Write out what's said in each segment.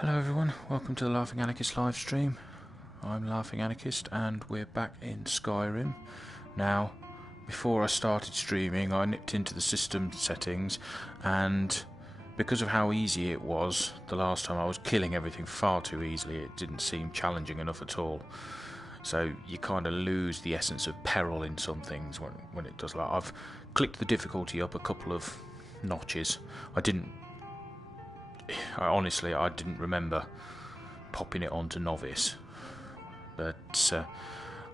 Hello everyone, welcome to the Laughing Anarchist live stream. I'm Laughing Anarchist and we're back in Skyrim. Now, before I started streaming I nipped into the system settings, and because of how easy it was the last time, I was killing everything far too easily. It didn't seem challenging enough at all. So you kind of lose the essence of peril in some things when it does that. I've clicked the difficulty up a couple of notches. Honestly, I didn't remember popping it onto novice, but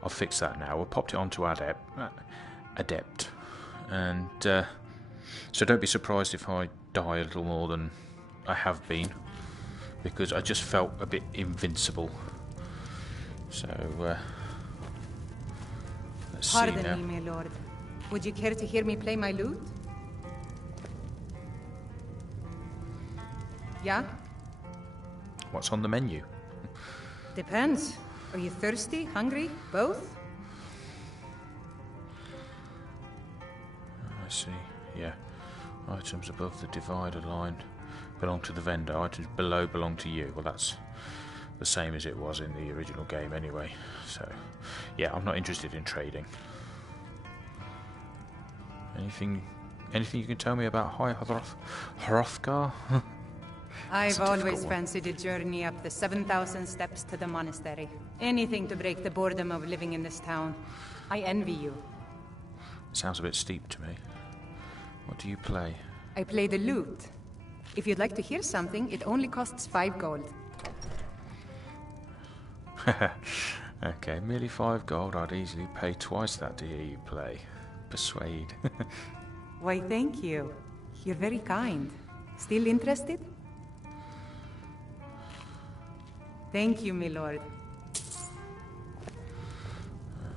I've fixed that now. I popped it onto adept, and so don't be surprised if I die a little more than I have been, because I just felt a bit invincible. So let's see now. Pardon me, my lord. Would you care to hear me play my lute? Yeah? What's on the menu? Depends. Are you thirsty, hungry, both? I see, yeah. Items above the divider line belong to the vendor. Items below belong to you. Well, that's the same as it was in the original game anyway. So, yeah, I'm not interested in trading. Anything you can tell me about High Hrothgar? I've always fancied a journey up the 7,000 steps to the monastery. Anything to break the boredom of living in this town. I envy you. Sounds a bit steep to me. What do you play? I play the lute. If you'd like to hear something, it only costs 5 gold. Okay, merely 5 gold. I'd easily pay twice that to hear you play. Persuade. Why, thank you. You're very kind. Still interested? Thank you, my lord.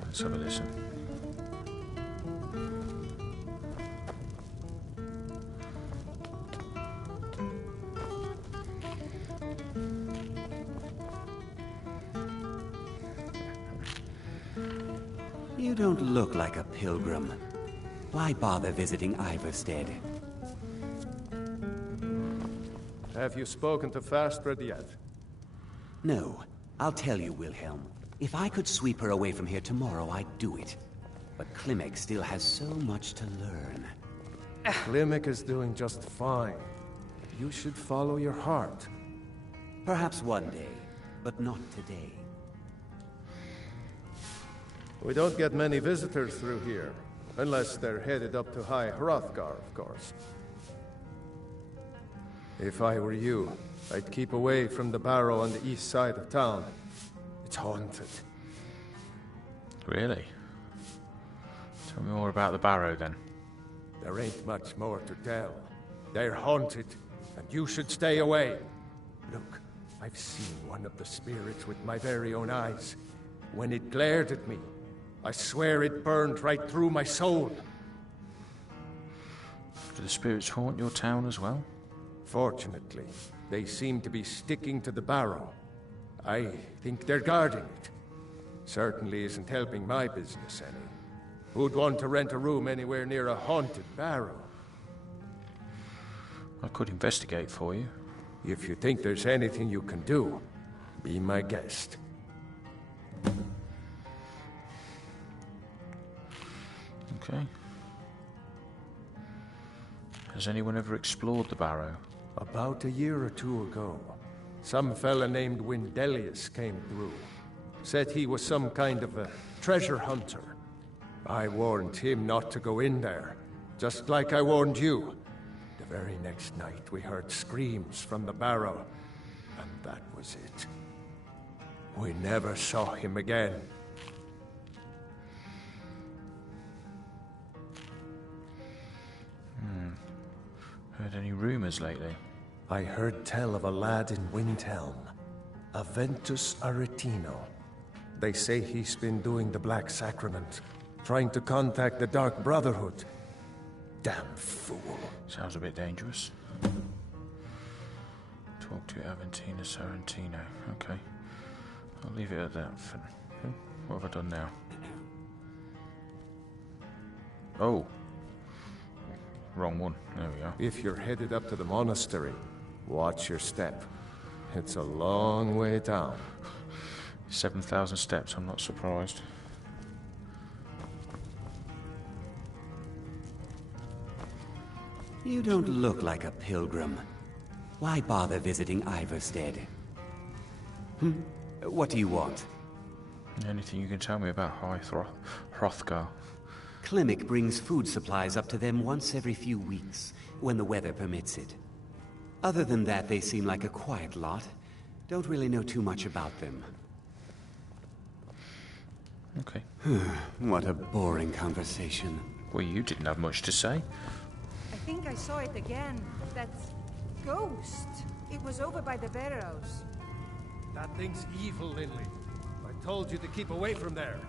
Let's have a listen. You don't look like a pilgrim. Why bother visiting Iverstead? Have you spoken to Fastred yet? No. I'll tell you, Wilhelm. If I could sweep her away from here tomorrow, I'd do it. But Klimek still has so much to learn. Klimek is doing just fine. You should follow your heart. Perhaps one day, but not today. We don't get many visitors through here, unless they're headed up to High Hrothgar, of course. If I were you, I'd keep away from the barrow on the east side of town. It's haunted. Really? Tell me more about the barrow then. There ain't much more to tell. They're haunted, and you should stay away. Look, I've seen one of the spirits with my very own eyes. When it glared at me, I swear it burned right through my soul. Do the spirits haunt your town as well? Fortunately, they seem to be sticking to the barrow. I think they're guarding it. Certainly isn't helping my business any. Who'd want to rent a room anywhere near a haunted barrow? I could investigate for you. If you think there's anything you can do, be my guest. Okay. Has anyone ever explored the barrow? About a year or two ago, some fella named Windelius came through. Said he was some kind of a treasure hunter. I warned him not to go in there, just like I warned you. The very next night we heard screams from the barrow, and that was it. We never saw him again. Heard any rumors lately? I heard tell of a lad in Windhelm, Aventus Aretino. They say he's been doing the Black Sacrament, trying to contact the Dark Brotherhood. Damn fool. Sounds a bit dangerous. Talk to Aventina Sorrentino. Okay. I'll leave it at that for now. What have I done now? Oh. Wrong one. There we are. If you're headed up to the monastery, watch your step. It's a long way down. 7,000 steps, I'm not surprised. You don't look like a pilgrim. Why bother visiting Iverstead? What do you want? Anything you can tell me about High Hrothgar? Klimek brings food supplies up to them once every few weeks, when the weather permits it. Other than that, they seem like a quiet lot. Don't really know too much about them. Okay. What a boring conversation. Well, you didn't have much to say. I think I saw it again. That ghost. It was over by the Barrows. That thing's evil, Lindley. I told you to keep away from there.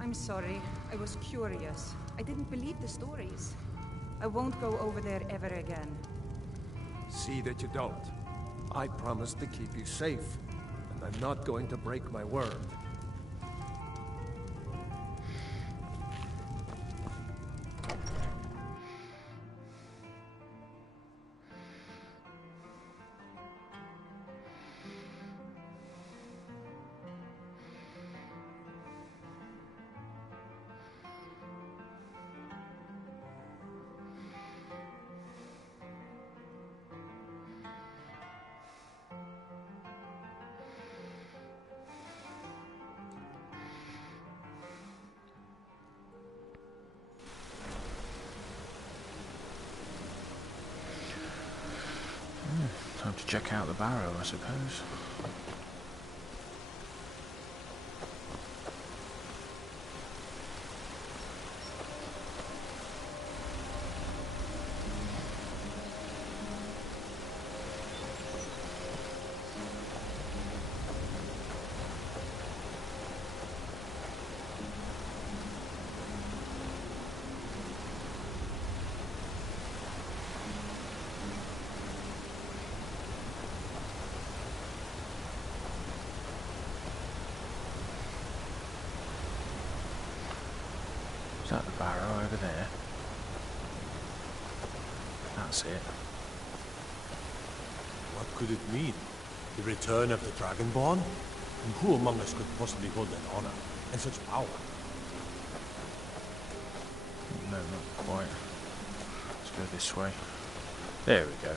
I'm sorry. I was curious. I didn't believe the stories. I won't go over there ever again. See that you don't. I promised to keep you safe, and I'm not going to break my word. Time to check out the barrow, I suppose. Is that the barrow over there? That's it. What could it mean? The return of the Dragonborn? And who among us could possibly hold that honor and such power? No, not quite. Let's go this way. There we go.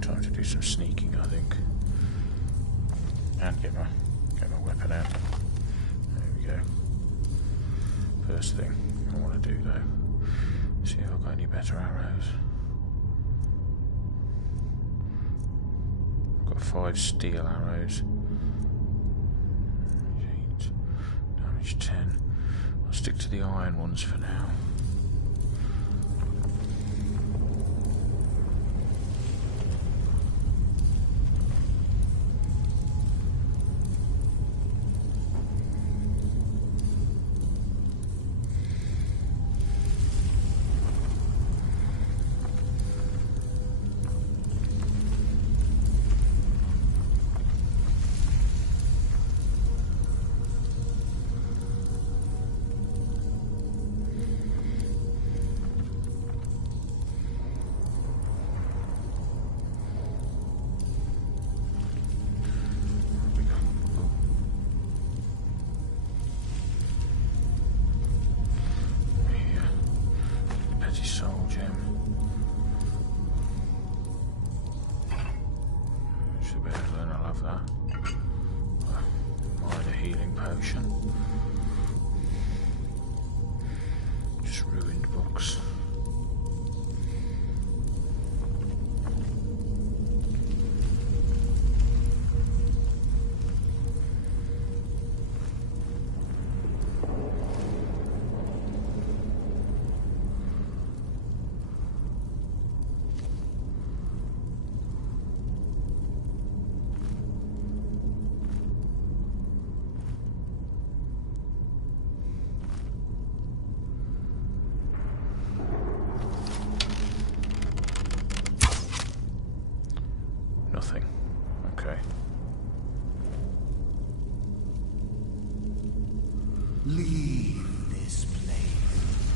Time to do some sneaking, I think, and get my weapon out. There we go. First thing I want to do though, see if I've got any better arrows. I've got 5 steel arrows. 8, damage 10. I'll stick to the iron ones for now. that. Minor healing potion. Just ruined books. Nothing. Okay. Leave this place.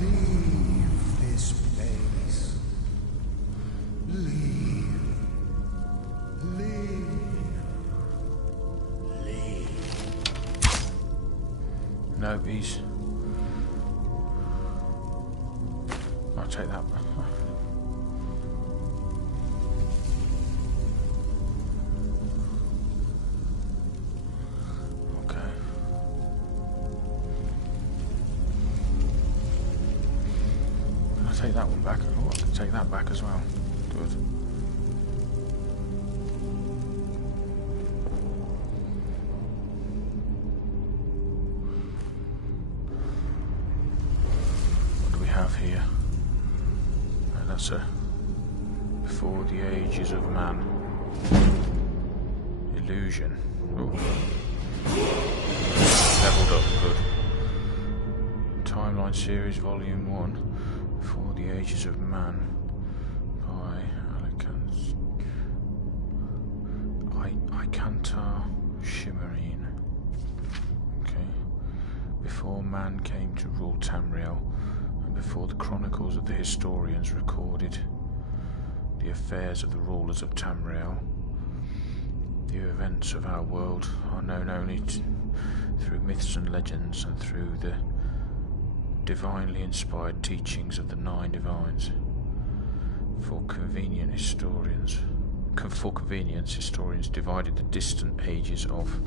Leave this place. Leave. No, he's... I'll take that. Okay. Can I take that one back? Oh, I can take that back as well. Good. Have here. And that's a before the ages of man. Illusion. Ooh. Leveled up, good. Timeline series volume 1. Before the ages of man by Icantar Shimmerine. Okay. Before man came to rule Tamriel, before the chronicles of the historians recorded the affairs of the rulers of Tamriel, the events of our world are known only through myths and legends and through the divinely inspired teachings of the 9 divines. For convenience, historians divided the distant ages of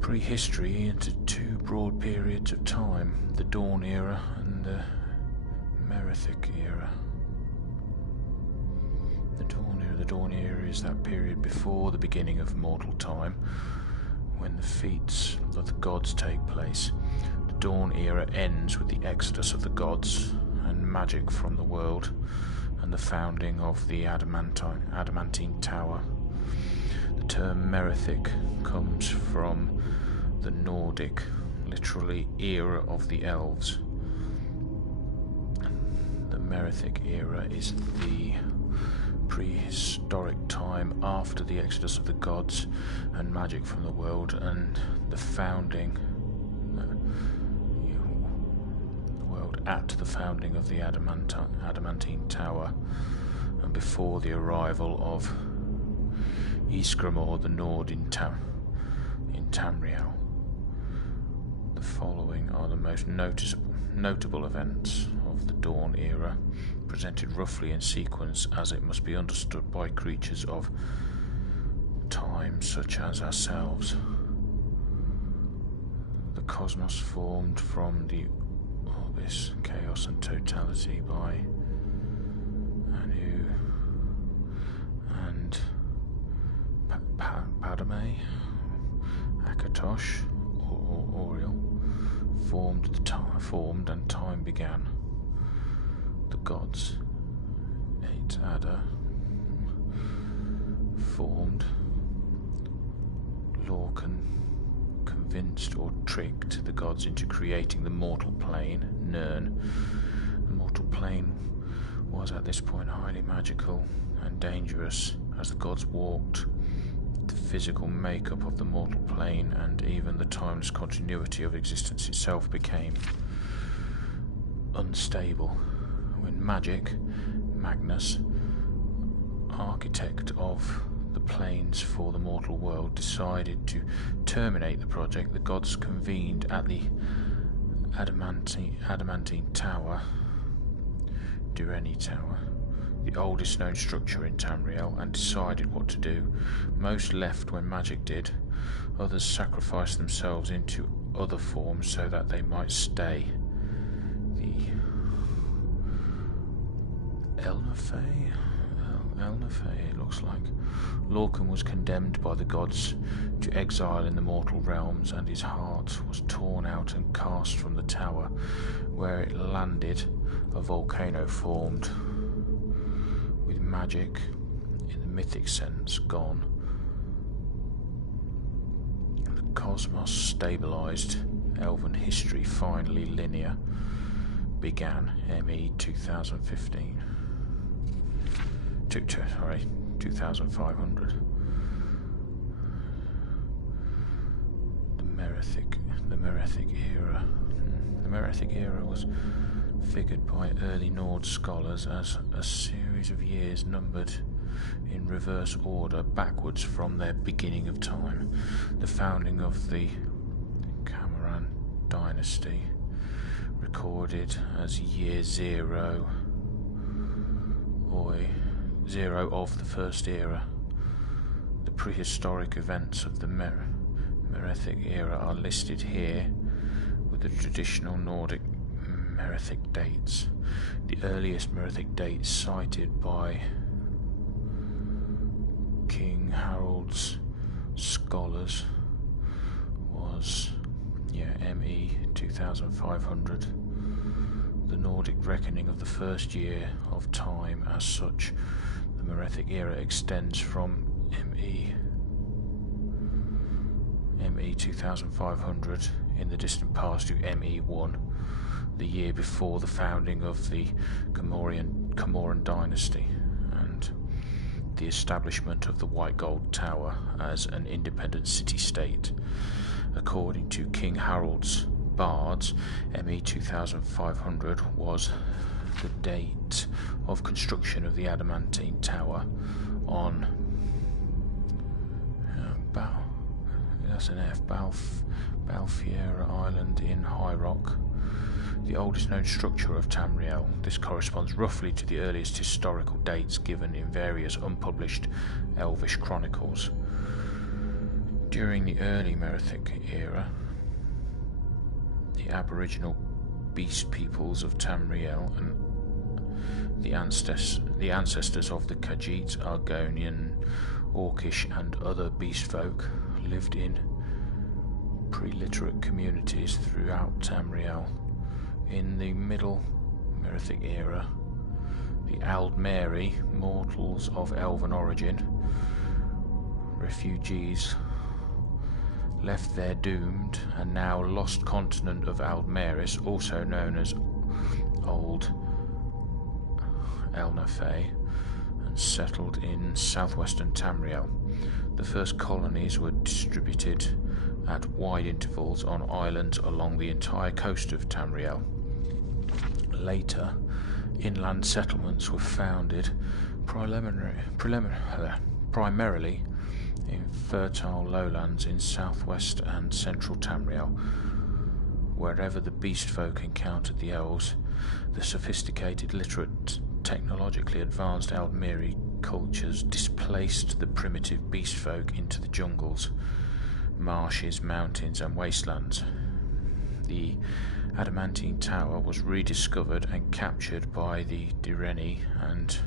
prehistory into 2 broad periods of time, the Dawn Era and the Merithic Era. The Dawn Era is that period before the beginning of mortal time, when the feats of the gods take place. The Dawn Era ends with the exodus of the gods and magic from the world and the founding of the Adamantine Tower. The term Merithic comes from the Nordic, literally era of the elves. The Merithic era is the prehistoric time after the exodus of the gods and magic from the world and the founding at the founding of the Adamantine Tower and before the arrival of Ysgramor the Nord in Tamriel. The following are the most notable events of the Dawn Era, presented roughly in sequence as it must be understood by creatures of time such as ourselves. The cosmos formed from the Orbis, chaos and totality by Anu and Padme, Akatosh, or Oriel, formed and time began. The gods, 8 Ada, formed. Lorcan convinced or tricked the gods into creating the mortal plane, Nirn. The mortal plane was at this point highly magical and dangerous as the gods walked. The physical makeup of the mortal plane and even the timeless continuity of existence itself became unstable when Magnus, architect of the planes for the mortal world, decided to terminate the project. The gods convened at the Adamantine Tower, Dureni Tower, the oldest known structure in Tamriel, and decided what to do. Most left when magic did. Others sacrificed themselves into other forms so that they might stay. The Elnafay, it looks like. Lorcan was condemned by the gods to exile in the mortal realms, and his heart was torn out and cast from the tower. Where it landed, a volcano formed, with magic, in the mythic sense, gone. The cosmos stabilized, elven history finally linear, began ME 2015. 2500. The Merethic era. The Merethic era was figured by early Nord scholars as a series of years numbered in reverse order backwards from their beginning of time. The founding of the Cameron dynasty, recorded as year zero of the first era. The prehistoric events of the Merethic era are listed here with the traditional Nordic Merethic dates. The earliest Merethic dates cited by King Harold's scholars was ME 2500. The Nordic reckoning of the first year of time as such. The Merethic era extends from ME 2500 in the distant past to ME1, the year before the founding of the Camoran dynasty, and the establishment of the White Gold Tower as an independent city-state. According to King Harold's bards, ME 2500 was the date of construction of the Adamantine Tower on Balfiera Island in High Rock, the oldest known structure of Tamriel. This corresponds roughly to the earliest historical dates given in various unpublished Elvish chronicles. During the early Merethic era, the Aboriginal beast peoples of Tamriel and the ancestors of the Khajiit, Argonian, Orcish and other beast folk lived in pre-literate communities throughout Tamriel. In the Middle Merethic era, the Aldmeri, mortals of elven origin, refugees, left their doomed and now lost continent of Aldmeris, also known as Old Elnafay, and settled in southwestern Tamriel. The first colonies were distributed at wide intervals on islands along the entire coast of Tamriel. Later, inland settlements were founded primarily in fertile lowlands in southwest and central Tamriel. Wherever the beast folk encountered the elves, the sophisticated, literate, technologically advanced Aldmeri cultures displaced the primitive beast folk into the jungles, marshes, mountains and wastelands. The Adamantine Tower was rediscovered and captured by the Direni and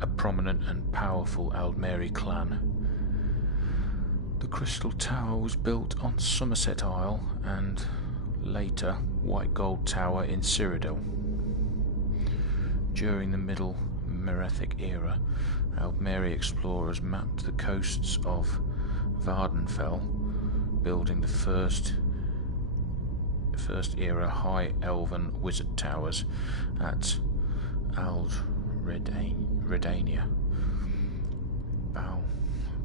a prominent and powerful Aldmeri clan. The Crystal Tower was built on Somerset Isle and later White Gold Tower in Cyrodiil. During the Middle Merethic era, Aldmeri explorers mapped the coasts of Vardenfell, building the first era high elven wizard towers at Redania,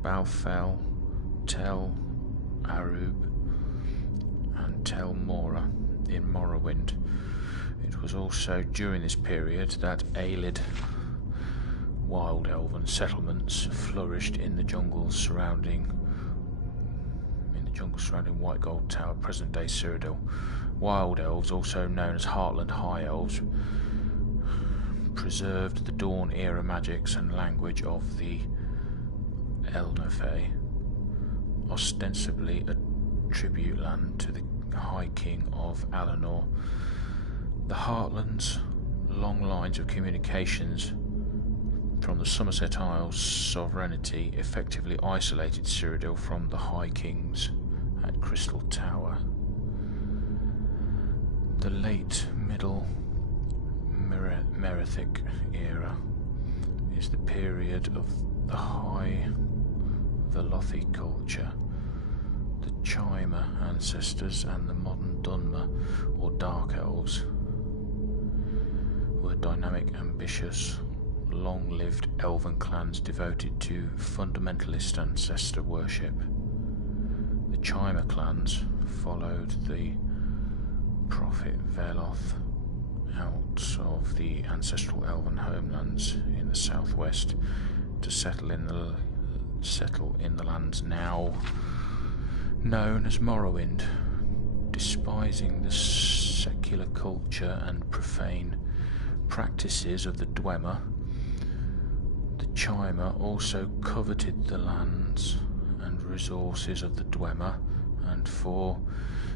Balfell, Tel Arub and Tel Mora in Morrowind. It was also during this period that Aelid wild elven settlements flourished in the jungles surrounding White Gold Tower, present-day Cyrodiil. Wild elves, also known as Heartland High Elves, preserved the Dawn era magics and language of the Elnafe, ostensibly a tribute land to the High King of Alinor. The Heartland's long lines of communications from the Somerset Isles' sovereignty effectively isolated Cyrodiil from the High Kings at Crystal Tower. The late Middle Merethic era is the period of the High Velothi culture. The Chima ancestors and the modern Dunmer, or Dark Elves, were dynamic, ambitious, long-lived elven clans devoted to fundamentalist ancestor worship. The Chima clans followed the prophet Veloth out of the ancestral elven homelands in the southwest to settle in the lands now known as Morrowind. Despising the secular culture and profane practices of the Dwemer, the Chima also coveted the lands and resources of the Dwemer, and for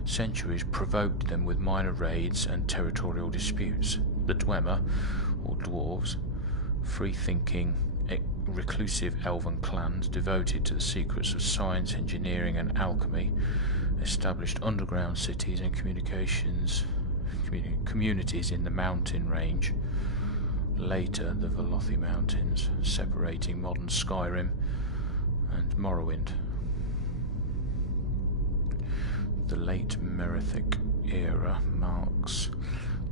centuries provoked them with minor raids and territorial disputes. The Dwemer, or dwarves, free-thinking, reclusive elven clans devoted to the secrets of science, engineering and alchemy, established underground cities and communities in the mountain range, later the Velothi Mountains, separating modern Skyrim and Morrowind. The late Merethic era marks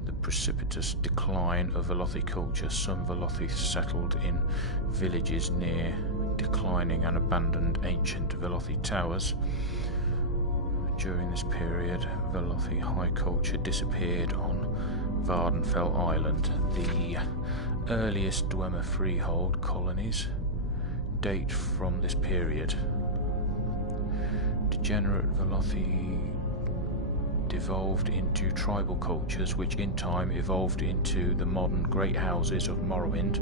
the precipitous decline of Velothi culture. Some Velothi settled in villages near declining and abandoned ancient Velothi towers. During this period, Velothi high culture disappeared on Vardenfell Island. The earliest Dwemer freehold colonies date from this period. Degenerate Velothi devolved into tribal cultures, which in time evolved into the modern great houses of Morrowind,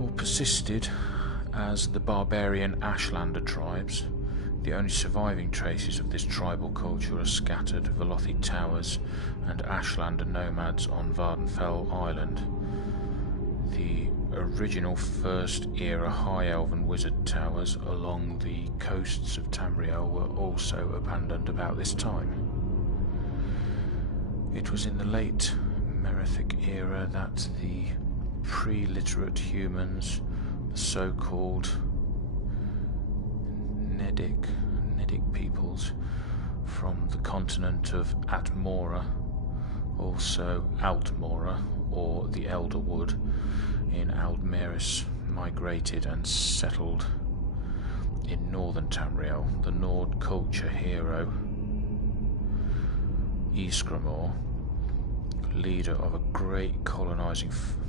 or persisted as the barbarian Ashlander tribes. The only surviving traces of this tribal culture are scattered Velothi towers and Ashlander nomads on Vardenfell Island. The original First Era High Elven wizard towers along the coasts of Tamriel were also abandoned about this time. It was in the late Merethic era that the pre-literate humans, the so-called Nedic peoples from the continent of Atmora, also Altmora or the Elderwood in Aldmeris, migrated and settled in northern Tamriel. The Nord culture hero Ysgramor, leader of a great colonizing fleet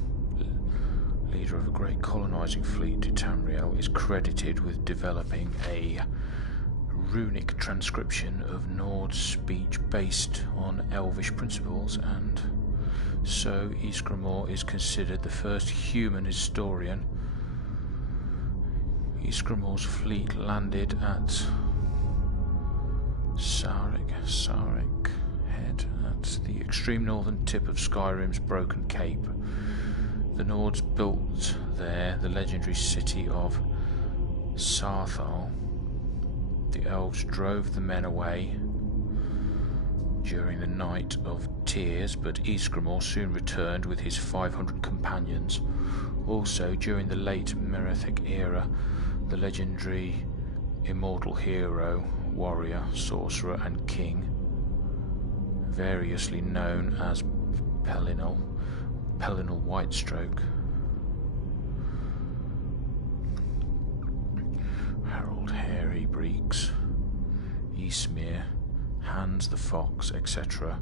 to Tamriel, is credited with developing a runic transcription of Nord speech based on Elvish principles, and so Ysgramor is considered the first human historian. Ysgramor's fleet landed at Sarek Head at the extreme northern tip of Skyrim's Broken Cape. The Nords built there the legendary city of Sarthal. The elves drove the men away during the Night of Tears, but Ysgramor soon returned with his 500 companions. Also, during the late Merethic era, the legendary immortal hero, warrior, sorcerer and king, variously known as Pelinal Whitestroke, Harold Hairy Breeks, Ysmir, Hans the Fox, etc.,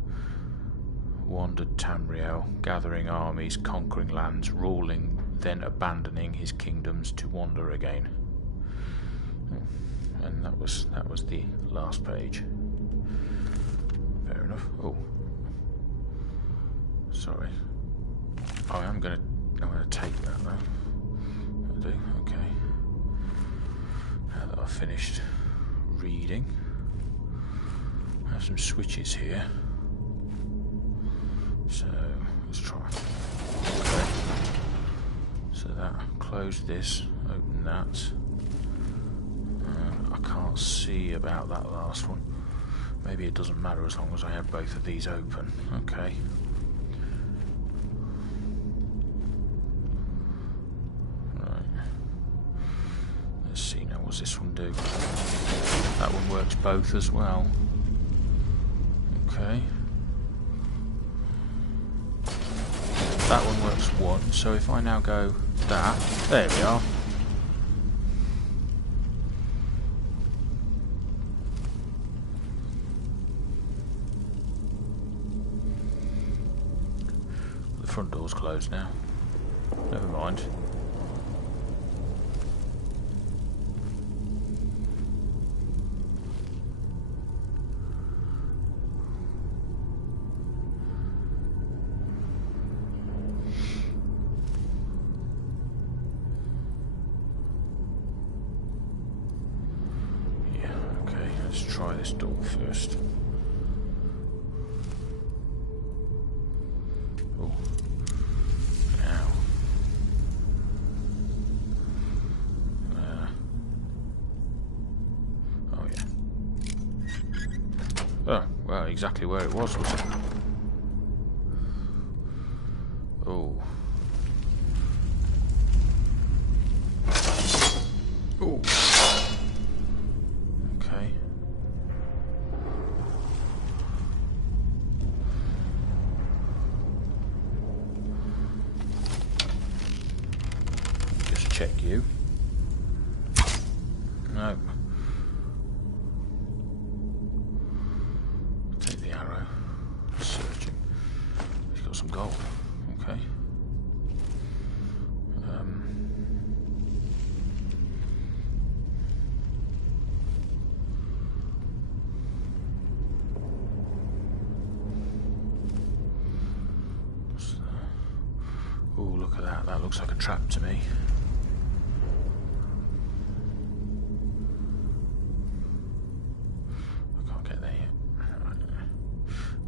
wandered Tamriel, gathering armies, conquering lands, ruling, then abandoning his kingdoms to wander again. And that was the last page. Fair enough. Oh, sorry. I'm gonna take that though. I do, okay. Now that I've finished reading, I have some switches here. So let's try. Okay. So that close this, open that. I can't see about that last one. Maybe it doesn't matter as long as I have both of these open. Okay. Let's see now, what's this one do? That one works both as well. Okay. That one works one, so if I now go that, there we are. The front door's closed now. Never mind. Let's try this door first. Oh. Now. Oh yeah. Oh, well, exactly where it was it? Oh. Oh. Okay. Just check you. No. Take the arrow. Searching. He's got some gold. Okay. Oh, look at that. That looks like a trap to me. I can't get there yet.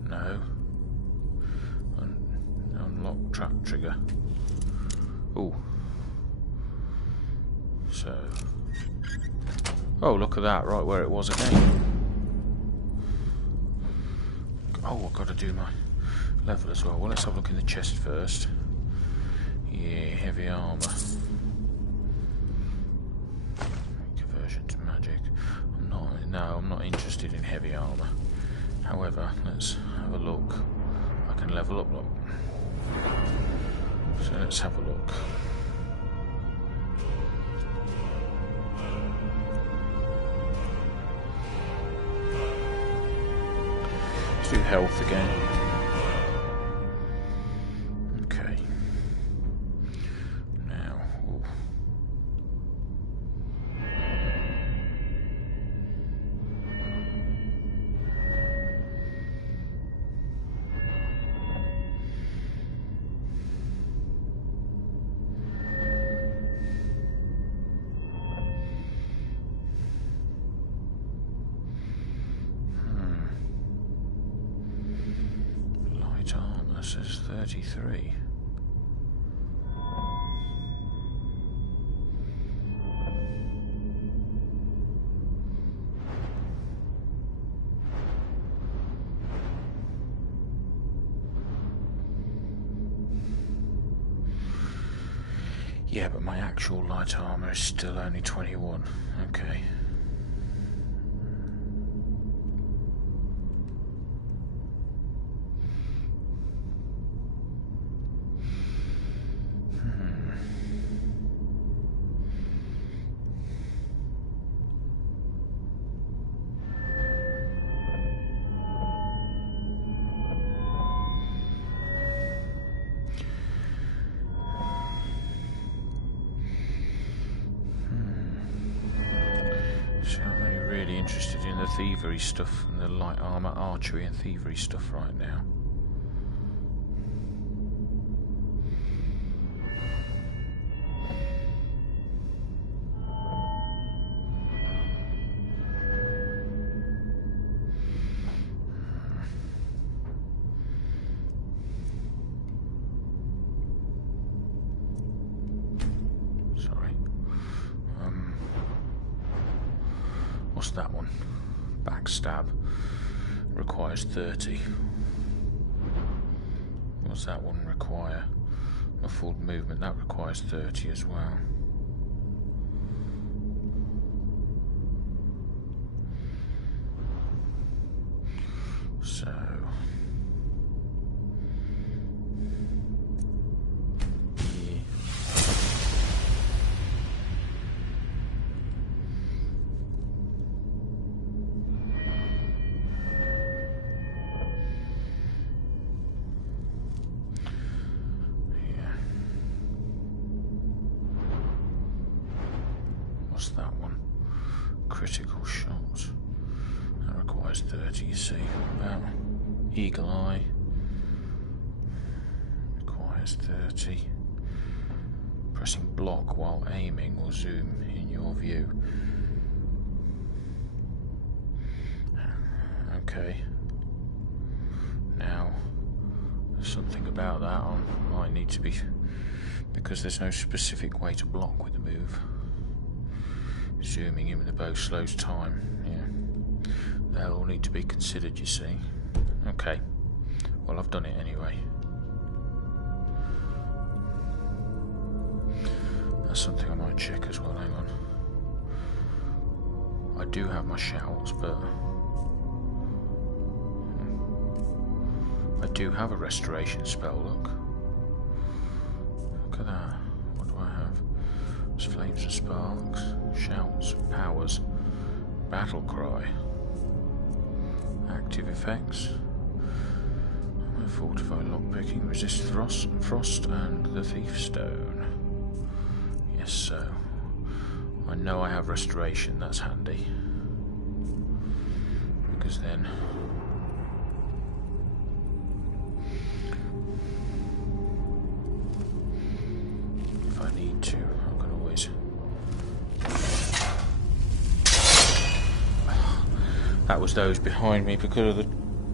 No. Unlock trap trigger. Oh. So. Oh, look at that. Right where it was again. Oh, I've got to do my level as well. Well, let's have a look in the chest first. Yeah, heavy armor. Conversion to magic. I'm not interested in heavy armor. However, let's have a look. I can level up, look. So let's have a look. Let's do health again. Okay. Now, ooh. Light armor says 33. Yeah, but my actual light armor is still only 21. Okay. So I'm only really interested in the thievery stuff and the light armor, archery and thievery stuff right now. What's that one? Backstab. Requires 30. What's that one require? Muffled movement. That requires 30 as well. So... What's that one? Critical shot. That requires 30, you see. About Eagle Eye. Requires 30. Pressing block while aiming will zoom in your view. Okay. Now, there's something about that I might need to be... because there's no specific way to block with the move. Zooming in with the bow slows time, yeah. They'll all need to be considered, you see. Okay. Well, I've done it anyway. That's something I might check as well, hang on. I do have my shouts, but... I do have a restoration spell, look. Look at that. What do I have? There's flames and sparks, shouts, powers, battle cry, active effects, fortify lockpicking, resist frost, and the thief stone. Yes, so I know I have restoration. That's handy because then. If I need to, I can always... That was those behind me because of the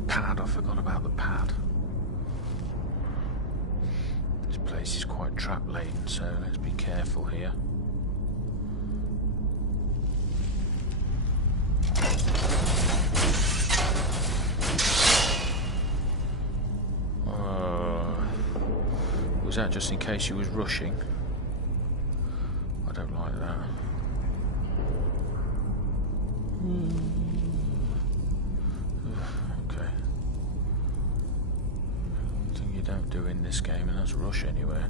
pad. I forgot about the pad. This place is quite trap-laden, so let's be careful here. Was that just in case he was rushing? I don't like that. Okay. One thing you don't do in this game, and that's rush anywhere.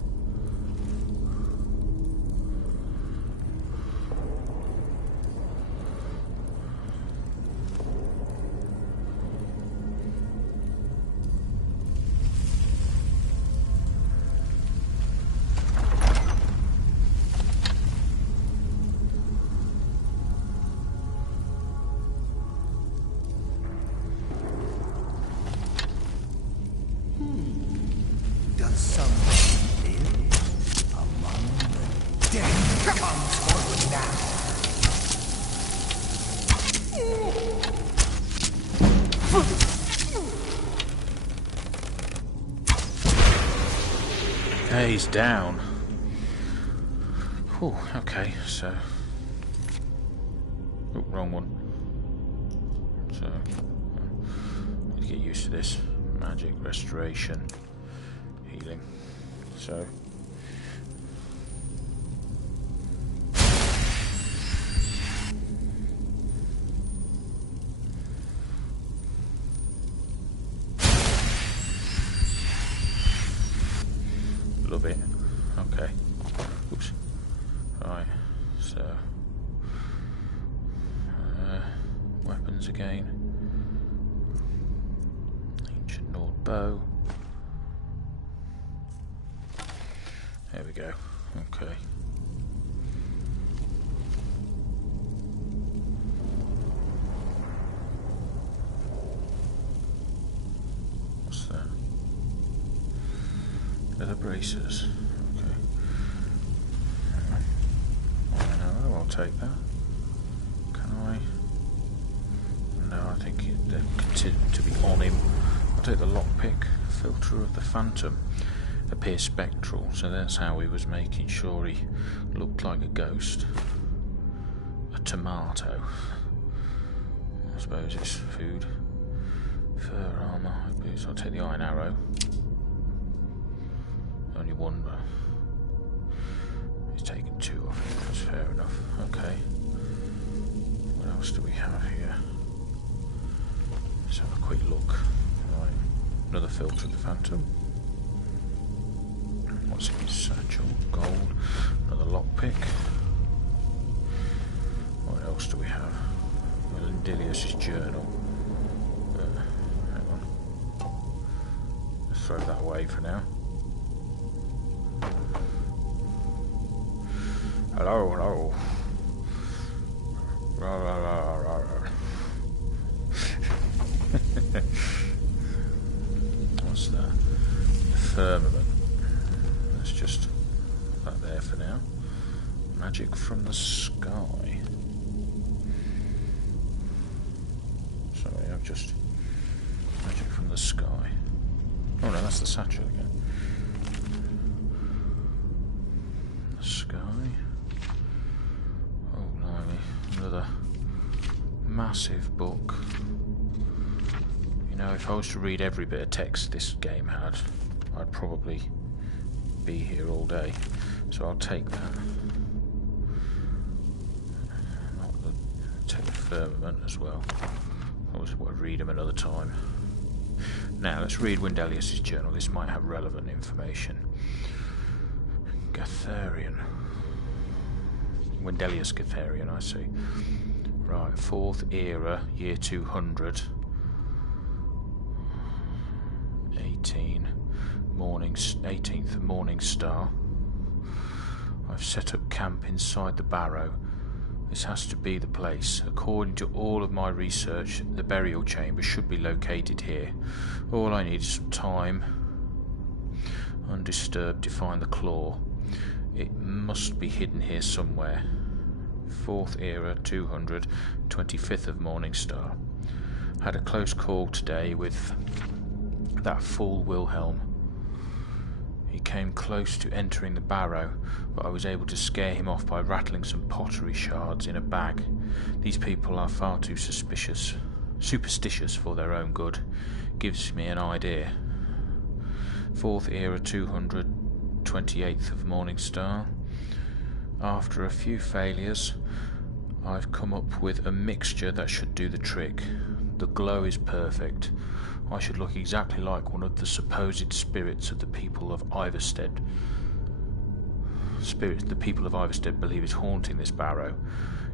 He's down. Oh, okay, so... Oh, wrong one. So, need to get used to this. Magic, restoration, healing. So... Love it. Okay. Oops. Right. So. Weapons again. Ancient Nord bow. There we go. Okay. What's that? Leather braces. Okay. No, I'll take that. Can I? No, I think they're considered to be on him. I'll take the lockpick. Filter of the Phantom. Appears spectral, so that's how he was making sure he looked like a ghost. A tomato. I suppose it's food. Fur, armour, boots. I'll take the iron arrow. Only one, but he's taken 2 off it. That's fair enough. Okay. What else do we have here? Let's have a quick look. Right. Another filter of the Phantom. What's in his satchel? Gold. Another lockpick. What else do we have? Lindelius' journal. Hang on. Let's throw that away for now. Hello, hello. Rah, rah, rah, rah, rah. What's that? Firmament. Let's just put that there for now. Magic from the sky. Sorry, I've just... Magic from the sky. Oh no, that's the satchel again. The sky. Oh, blimey. Another massive book. You know, if I was to read every bit of text this game had, I'd probably be here all day. So I'll take that. Take the firmament as well. I'll read them another time. Now let's read Wendelius' journal. This might have relevant information. Gatharian. Wendelius Gatharian, I see. Right, 4th era, year 200. 18th morning star. I've set up camp inside the Barrow. This has to be the place. According to all of my research, the burial chamber should be located here. All I need is some time, undisturbed, to find the claw. It must be hidden here somewhere. 4th era, 200, 25th of morning star. Had a close call today with that fool Wilhelm. He came close to entering the Barrow, but I was able to scare him off by rattling some pottery shards in a bag. These people are far too superstitious for their own good. Gives me an idea. 4th era, 200, 28th of morning star. After a few failures, I've come up with a mixture that should do the trick. The glow is perfect. I should look exactly like one of the supposed spirits of the people of Iverstead. The people of Iverstead believe is haunting this Barrow.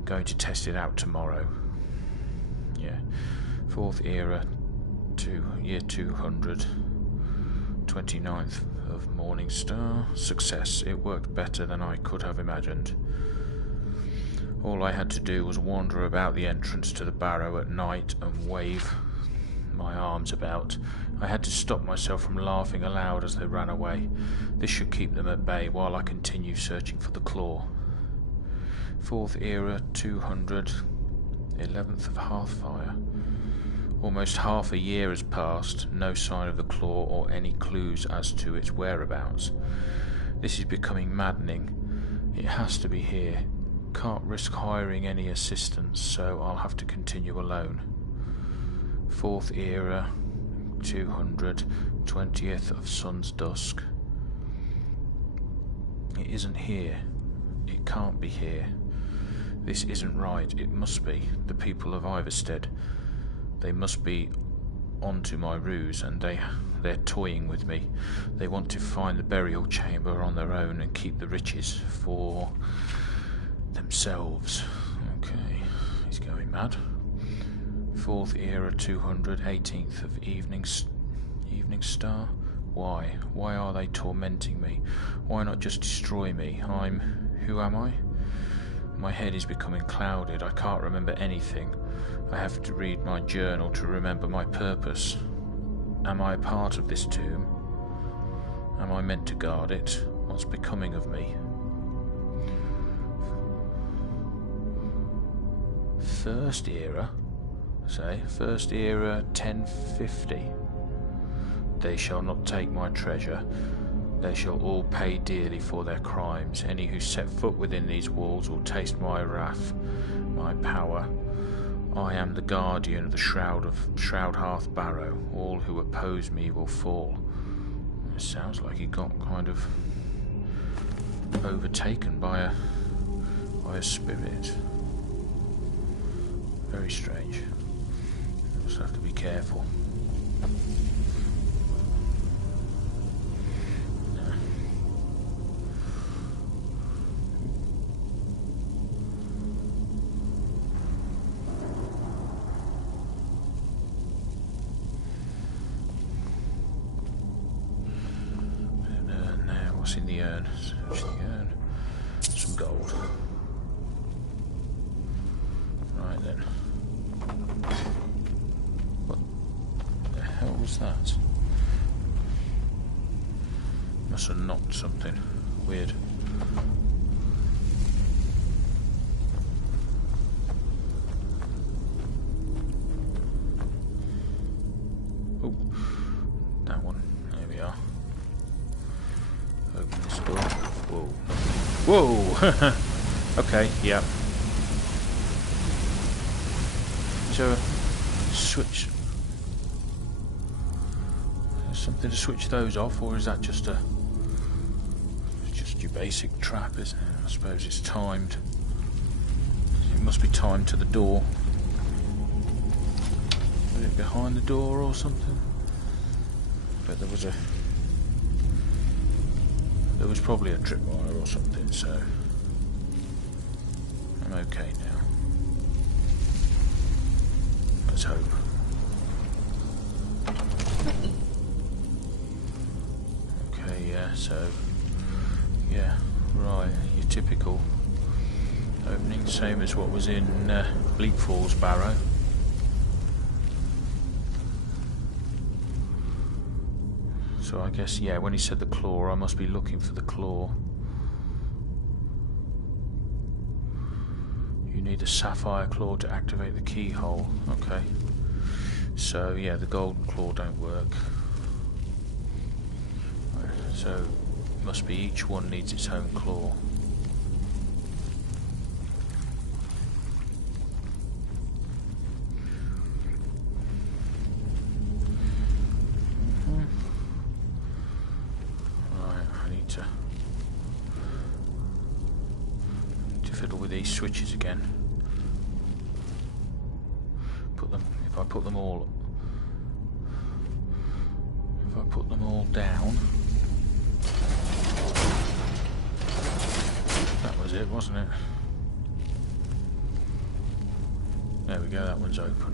Going to test it out tomorrow. Yeah. 4th era, year 200, 29th of morning star. Success. It worked better than I could have imagined. All I had to do was wander about the entrance to the Barrow at night and wave my arms about. I had to stop myself from laughing aloud as they ran away. This should keep them at bay while I continue searching for the claw. 4th era, 200, 11th of Hearthfire. Almost half a year has passed, no sign of the claw or any clues as to its whereabouts. This is becoming maddening. It has to be here. Can't risk hiring any assistance, so I'll have to continue alone. 4th era, 200, 20th of sun's dusk. It isn't here. It can't be here. This isn't right. It must be. The people of Iverstead. They must be onto my ruse, and they're toying with me. They want to find the burial chamber on their own and keep the riches for themselves. Okay, he's going mad. 4th era, 200, 18th of evening star. Why? Why are they tormenting me? Why not just destroy me? Who am I? My head is becoming clouded. I can't remember anything. I have to read my journal to remember my purpose. Am I a part of this tomb? Am I meant to guard it? What's becoming of me? First era? First era, 1050. They shall not take my treasure. They shall all pay dearly for their crimes. Any who set foot within these walls will taste my wrath, my power. I am the guardian of the Shroudhearth Barrow. All who oppose me will fall. It sounds like he got kind of overtaken by a spirit. Very strange. Just have to be careful. What's in the urn? Search the urn. Some gold. Right then. What the hell was that? Must have knocked something. Weird. Oh, that one. There we are. Open this door. Whoa. Whoa! Okay, yeah. Is there a switch? Is something to switch those off, or is that just your basic trap, isn't it? I suppose it's timed. It must be timed to the door. Is it behind the door or something? But there was probably a tripwire or something, so I'm okay now. Let's hope. Okay, yeah, so yeah, right, your typical opening, same as what was in Bleak Falls Barrow. So I guess, yeah, when he said the claw, I must be looking for the claw. You need a sapphire claw to activate the keyhole. Okay. So, yeah, the golden claw don't work. So, must be each one needs its own claw. Fiddle with these switches again. If I put them all down. That was it, wasn't it? There we go, that one's open.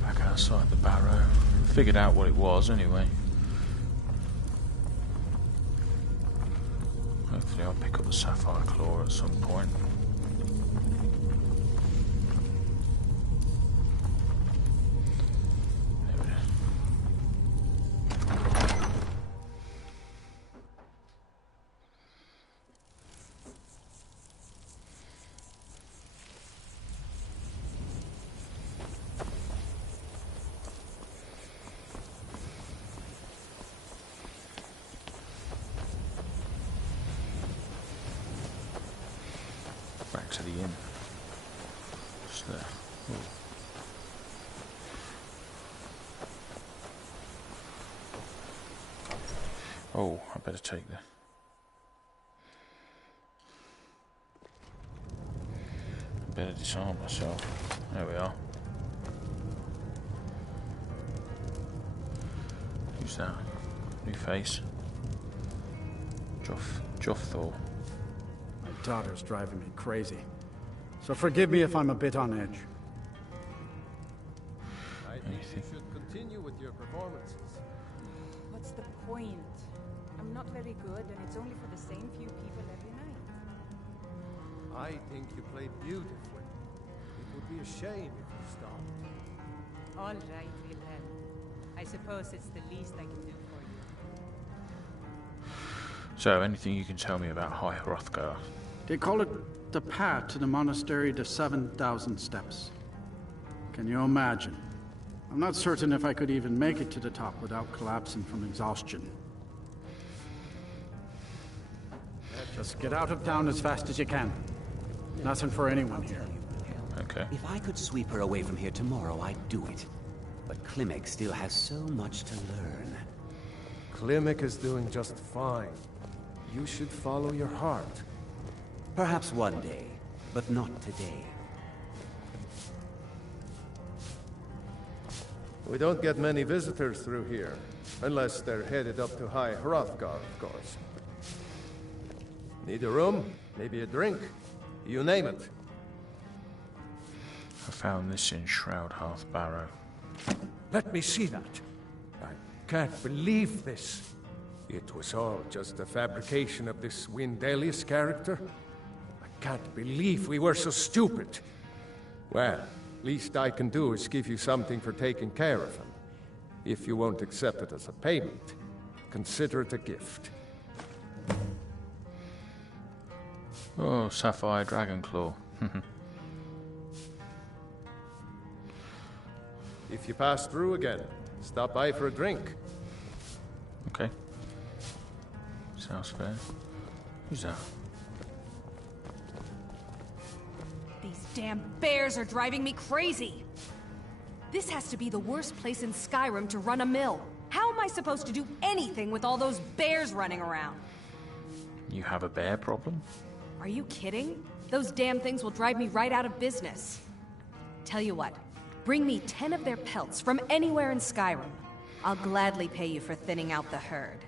Back outside the barrow. Figured out what it was anyway. Hopefully I'll pick up the sapphire claw at some point. There it is. Back to the inn. Just there. Oh, I better take the... better disarm myself. There we are. Who's that? New face. Joffthor. My daughter's driving me crazy. So forgive me if I'm a bit on edge. I think you should continue with your performances. What's the point? I'm not very good, and it's only for the same few people every night. I think you played beautifully. It would be a shame if you stopped. All right, Wilhelm. I suppose it's the least I can do for you. So, anything you can tell me about High Hrothgar? They call it the path to the monastery to 7,000 steps. Can you imagine? I'm not certain if I could even make it to the top without collapsing from exhaustion. Have Just get out of town as fast as you can. Nothing for anyone here. Okay. If I could sweep her away from here tomorrow, I'd do it. But Klimek still has so much to learn. Klimek is doing just fine. You should follow your heart. Perhaps one day, but not today. We don't get many visitors through here, unless they're headed up to High Hrothgar, of course. Need a room? Maybe a drink? You name it. I found this in Shroudhearth Barrow. Let me see that. I can't believe this. It was all just a fabrication of this Windelius character. I can't believe we were so stupid. Well, least I can do is give you something for taking care of him. If you won't accept it as a payment, consider it a gift. Oh, Sapphire Dragonclaw. If you pass through again, stop by for a drink. Okay. Sounds fair. Who's that? These damn bears are driving me crazy! This has to be the worst place in Skyrim to run a mill. How am I supposed to do anything with all those bears running around? You have a bear problem? Are you kidding? Those damn things will drive me right out of business. Tell you what, bring me 10 of their pelts from anywhere in Skyrim. I'll gladly pay you for thinning out the herd.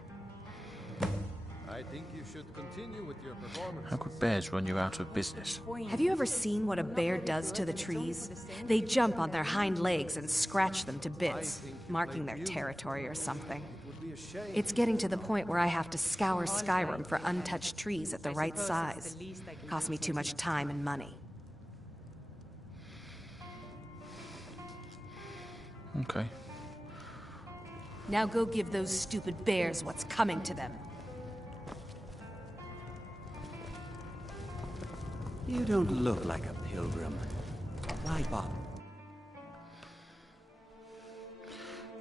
I think you should continue with your performance. How could bears run you out of business? Have you ever seen what a bear does to the trees? They jump on their hind legs and scratch them to bits, marking their territory or something. It's getting to the point where I have to scour Skyrim for untouched trees at the right size. Costs me too much time and money. Okay. Now go give those stupid bears what's coming to them. You don't look like a pilgrim. Why bother?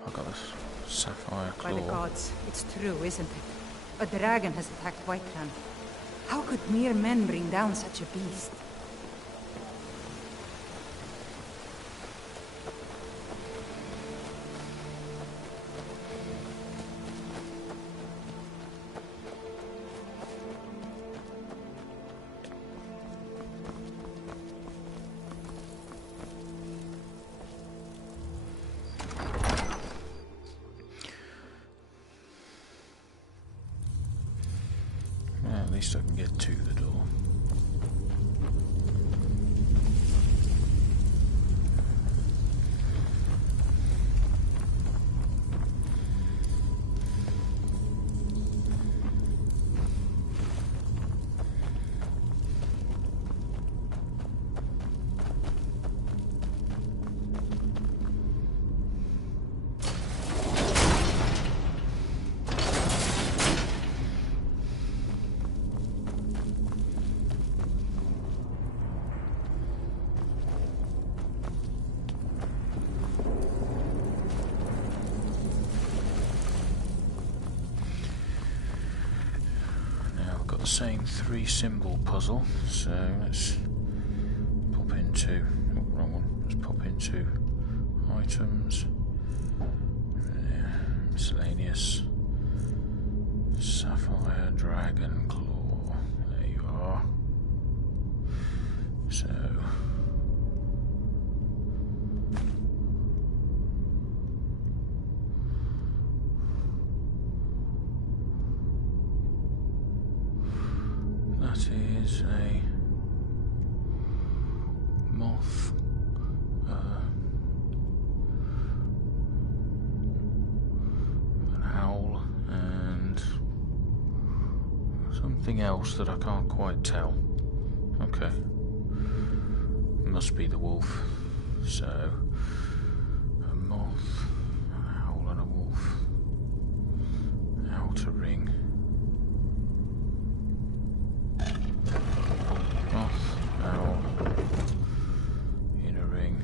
I got a sapphire By the claw. gods, it's true, isn't it? A dragon has attacked Whiterun. How could mere men bring down such a beast? Well, at least I can get to the door. Same 3-symbol puzzle, so let's pop into wrong one. Let's pop into items, miscellaneous, sapphire dragon claw. There you are. So that is a moth, an owl, and something else that I can't quite tell. Okay. Must be the wolf. So, a moth, an owl, and a wolf. Outer ring. Moth, owl, inner ring.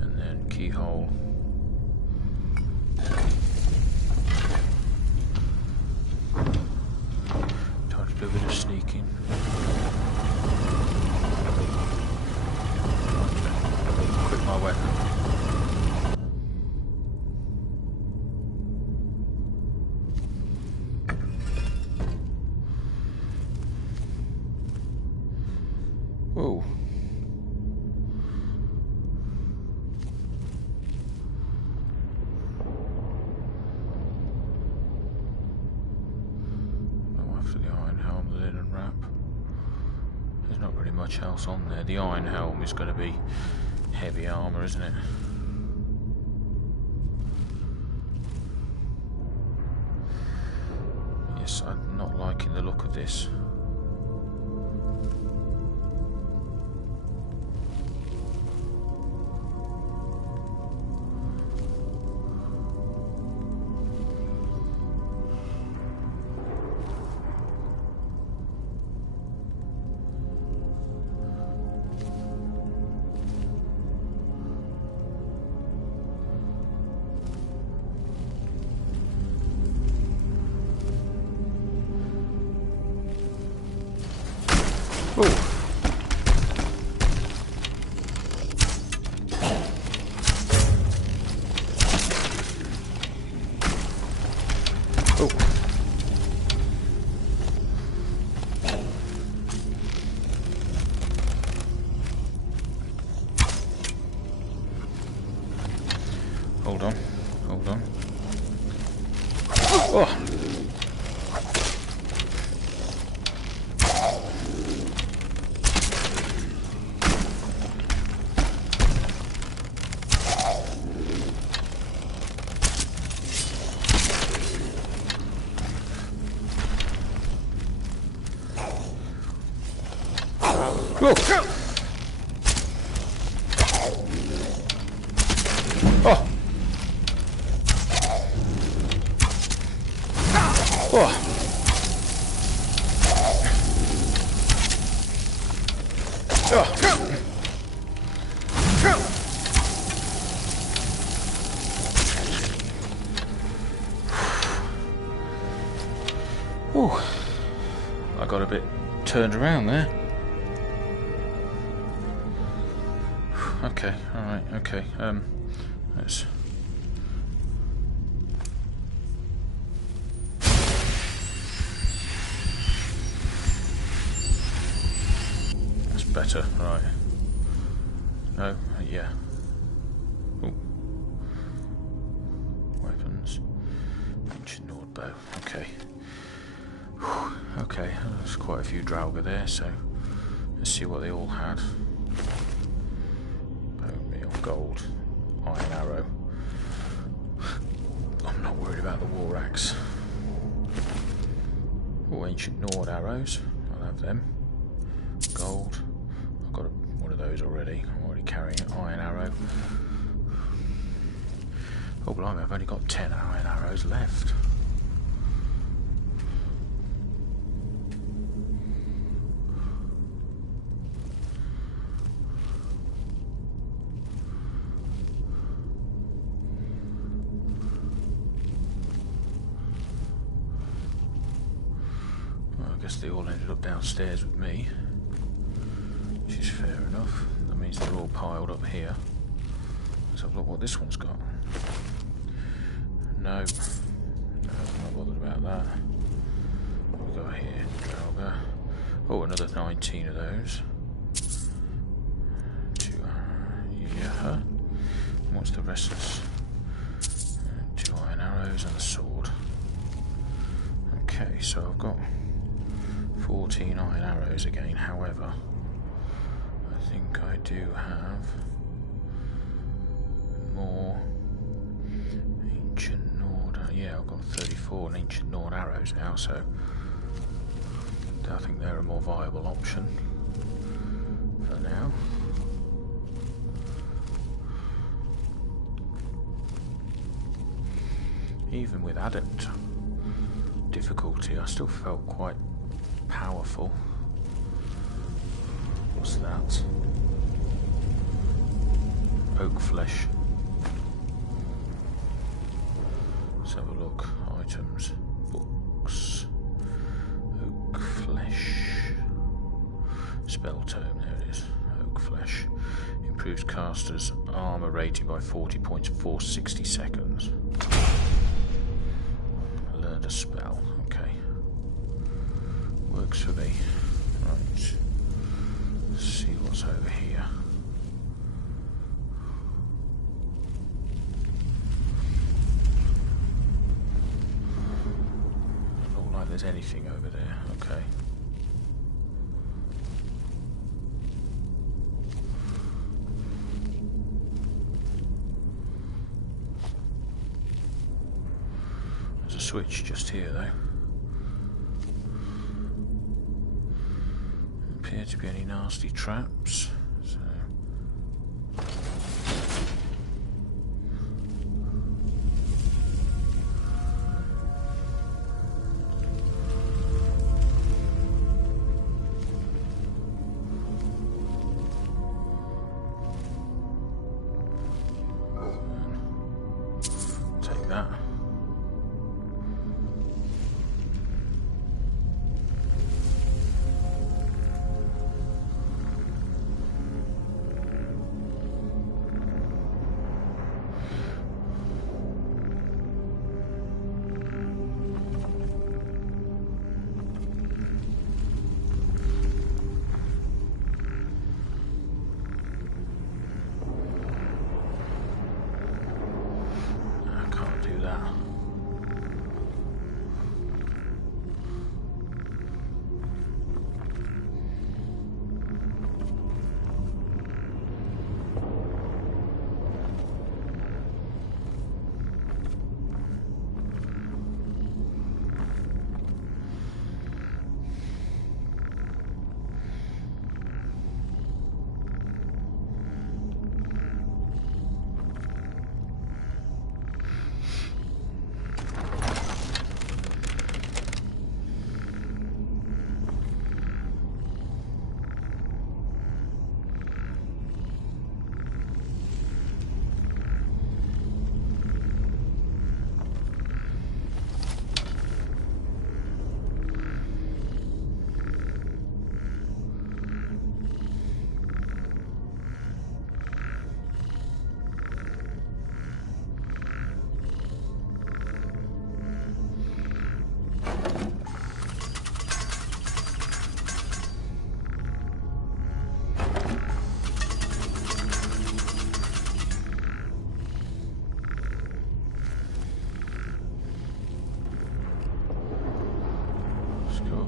And then keyhole. There's not really much else on there. The iron helm is going to be heavy armour, isn't it? Yes, I'm not liking the look of this. Oh. Hold on, hold on. Oh! Oh! Oh! Oh! Oh! I got a bit turned around there. Okay, alright, okay, let's... That's better, right. No, yeah. Ooh. Weapons. Ancient Nord bow, okay. Whew. Okay, there's quite a few Draugr there, so let's see what they all had. Gold, iron arrow. I'm not worried about the war axe. Oh, ancient Nord arrows. I'll have them. Gold. I've got one of those already. I'm already carrying an iron arrow. Oh, blimey, I've only got 10 iron arrows left. They all ended up downstairs with me, which is fair enough. That means they're all piled up here. Let's have a look what this one's got. No, I'm not bothered about that. What we got here? Draugr. Oh, another 19 of those. Two, yeah. And what's the rest of this? 2 iron arrows and a sword. Okay, so I've got 14 iron arrows again, however, I think I do have more ancient Nord. Yeah, I've got 34 ancient Nord arrows now, so I think they're a more viable option for now. Even with adept difficulty, I still felt quite powerful. What's that? Oak flesh. Let's have a look. Items. Books. Oak flesh. Spell tome, there it is. Oak flesh. Improves caster's armor rating by 40 points for 60 seconds. Learned a spell. Okay. Works for me. Right. Let's see what's over here. Doesn't look like there's anything over there. Okay. switch just here, though. Appear to be any nasty traps. So. Take that.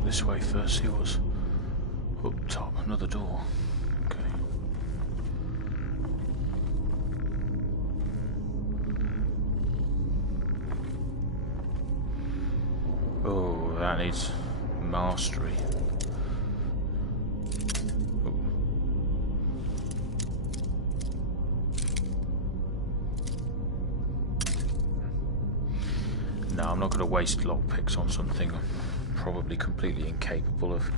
This way first, see what's up top. Another door. Okay. Oh, that needs mastery. Oh. No, I'm not going to waste lockpicks on something probably completely incapable of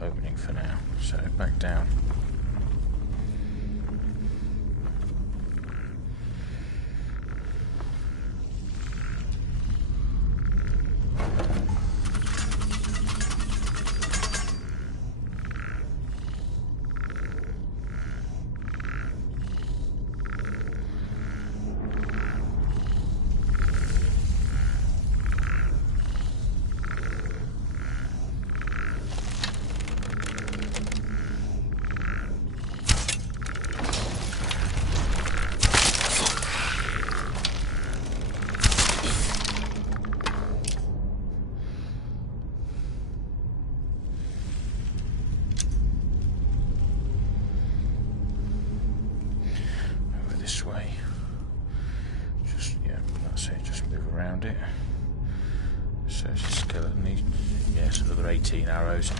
opening for now. So back down. It. Search the skeleton. Yes, another 18 arrows.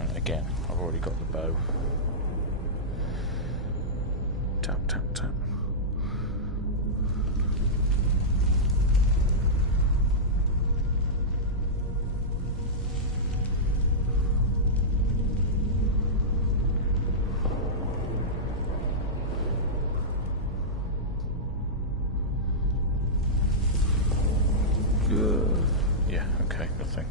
And again, I've already got the bow. Tap, tap, tap. Yeah, okay, nothing.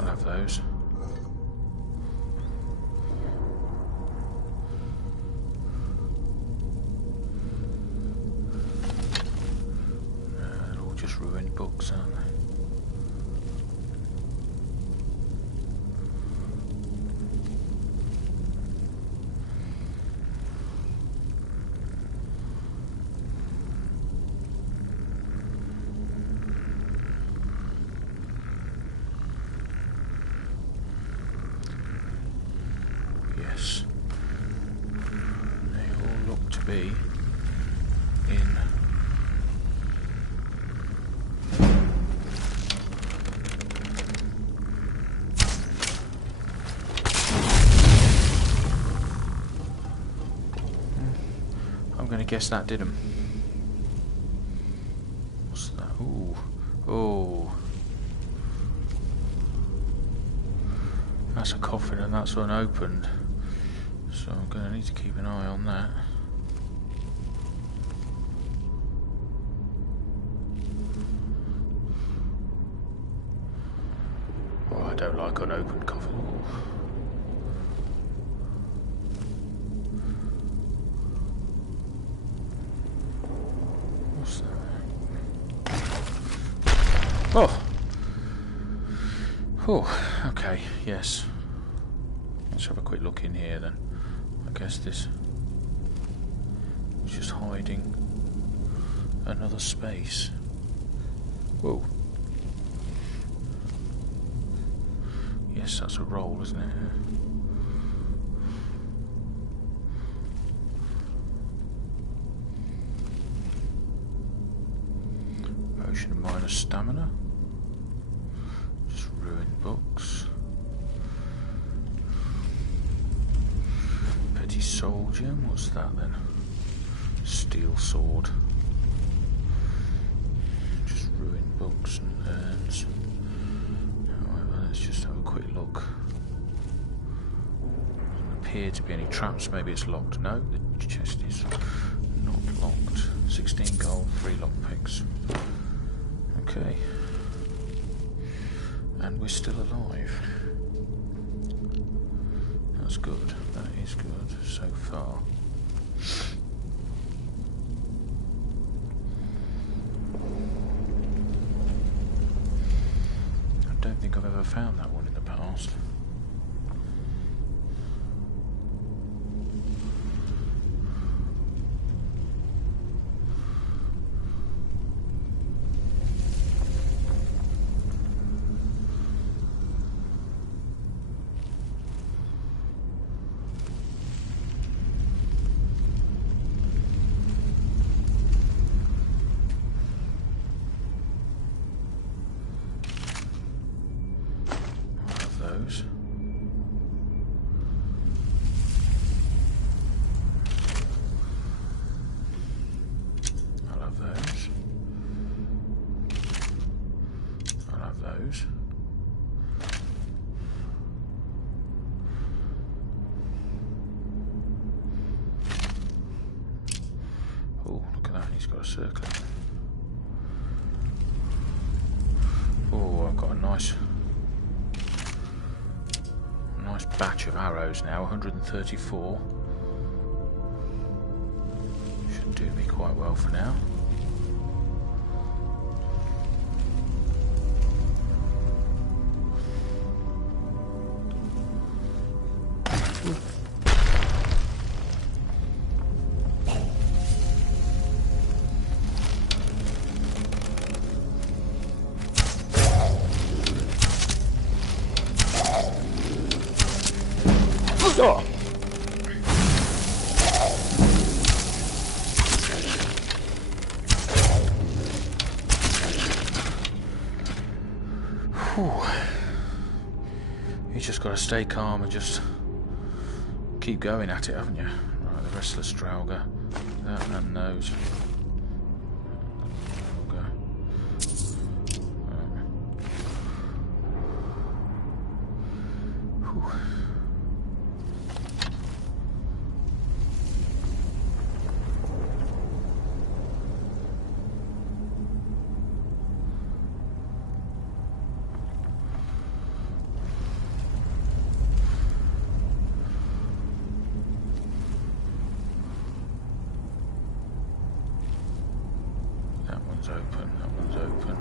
I'll have those. They're all just ruined books, aren't they? Yes. They all look to be in... I'm going to guess that did them. What's that? Ooh. Oh. That's a coffin and that's unopened. So I'm going to need to keep an eye on that. Oh, I don't like unopened coffins. What's that? Oh! Oh, okay, yes. Let's have a quick look in here then. I guess this is just hiding another space. Whoa. Yes, that's a roll, isn't it? Potion of minus stamina. Just ruined books. Petty soldier, what's that then? Steel sword. Just ruined books and urns. However, let's just have a quick look. Doesn't appear to be any traps, maybe it's locked. No, the chest is not locked. 16 gold, 3 lockpicks. Okay. And we're still alive. That's good. That is good so far. I don't think I've ever found that one in the past. Those. I'll have those. I'll have those. Oh, look at that, he's got a circle. Oh, I've got a nice batch of arrows now, 134. Should do me quite well for now. Oh. You just got to stay calm and just keep going at it, haven't you? Right, the restless Draugr, that and those. Open, that one's open.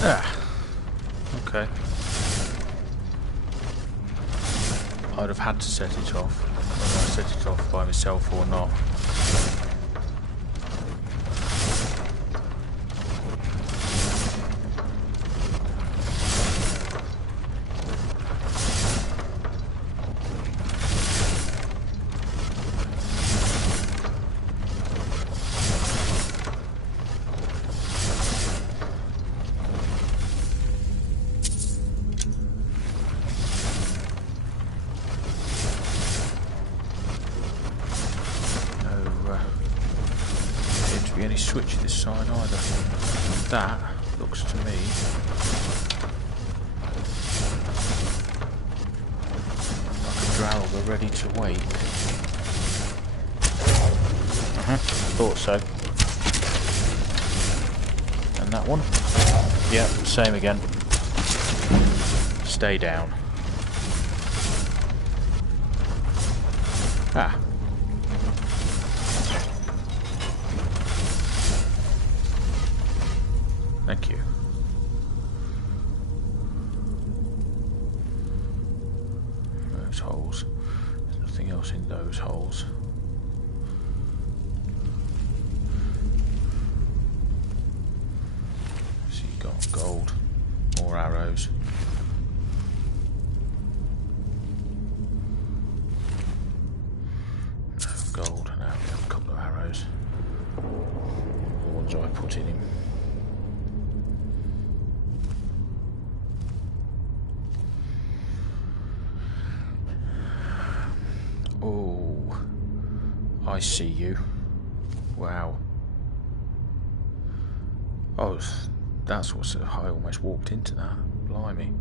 Okay. I'd have had to set it off. Whether I set it off by myself or not. Any switch this side either. That looks to me like a Dralga ready to wake. Thought so. And that one? Yep, same again. Stay down. Ah. Thank you. Those holes. There's nothing else in those holes. So you got gold, more arrows. No gold. Now we have a couple of arrows. The ones I put in him. Oh, I see you. Wow. Oh, that's what's... I almost walked into that. Blimey.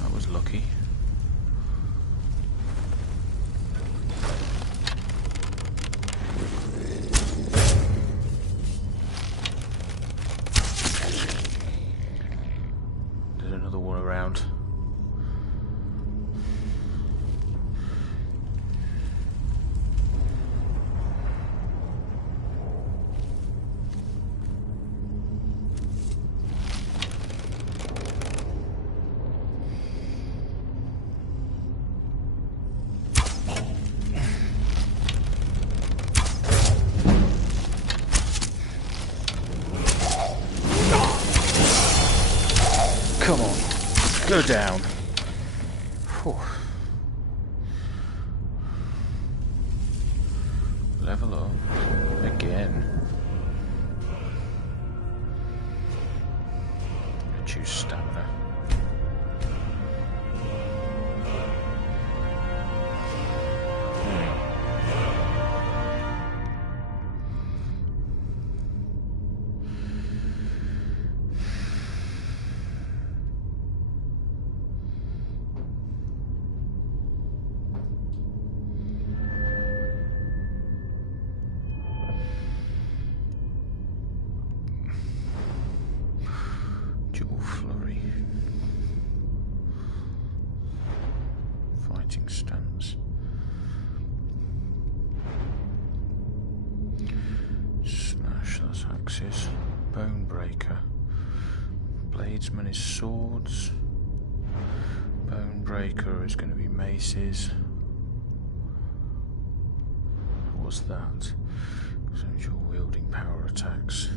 That was lucky. There's another one around. Come on, go down. Whew. Level up again. Choose stamina. Jewel flurry. Fighting stance. Smash, that's axes. Bone breaker. Bladesman is swords. Bone breaker is going to be maces. What's that? So you're wielding power attacks.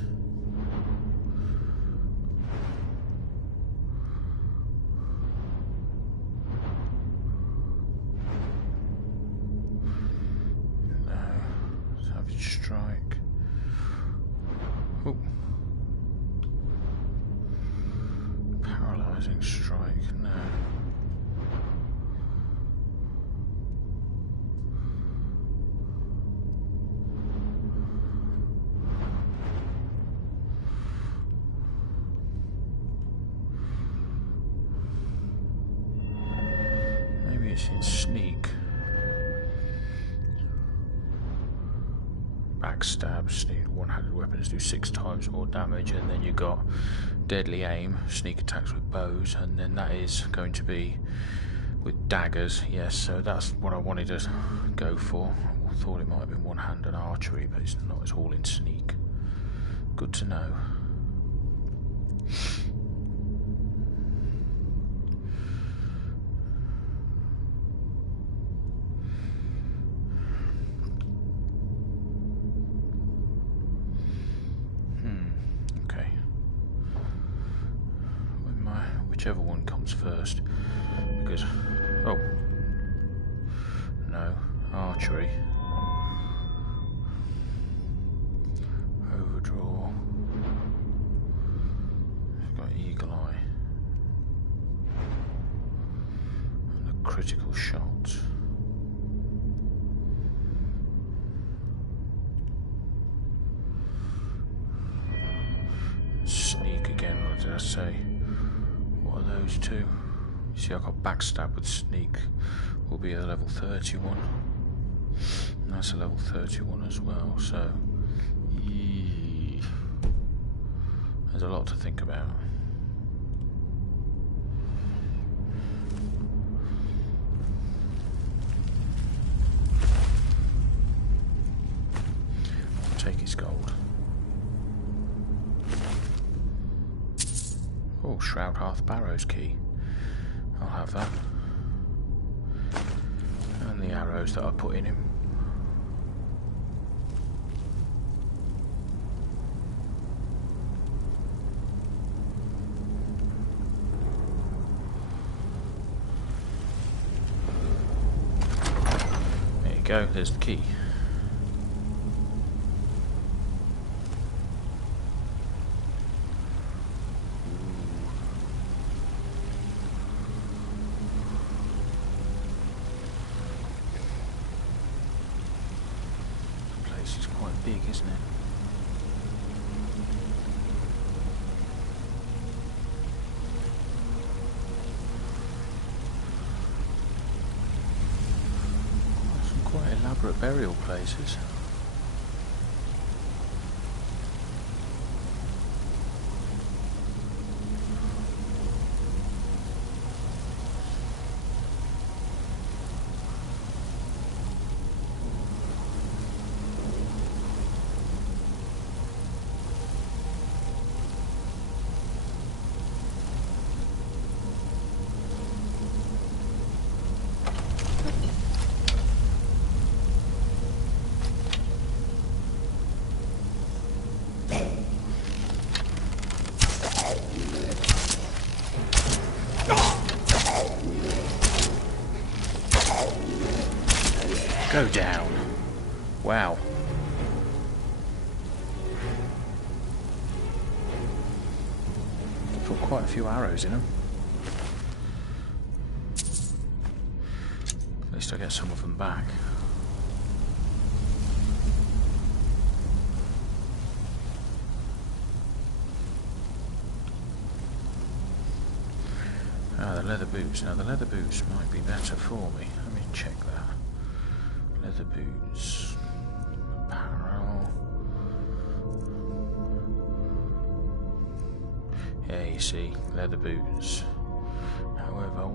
Strike. Ooh. Paralyzing strike. No. Maybe it's in sneak. Backstab, sneak, one-handed weapons do 6 times more damage, and then you got deadly aim, sneak attacks with bows, and then that is going to be with daggers. Yes, so that's what I wanted to go for. I thought it might have been one-handed archery, but it's not. It's all in sneak. Good to know. Okay. Whichever one comes first. Because... Oh. No. Archery. Overdraw. I've got Eagle Eye. And a critical shot. Sneak again, what did I say? What are those two? You see, I got backstab with sneak. Will be a level 31. And that's a level 31 as well, so... There's a lot to think about. I'll take his gold. Oh, Shroudhearth Barrow's key. I'll have that. And the arrows that I put in him. There you go, there's the key. Big, isn't it? Some quite elaborate burial places. Go down. Wow. Put quite a few arrows in them. At least I get some of them back. Ah, the leather boots. Now the leather boots might be better for me. Let me check that. Leather boots, apparel. Yeah, you see, leather boots. However,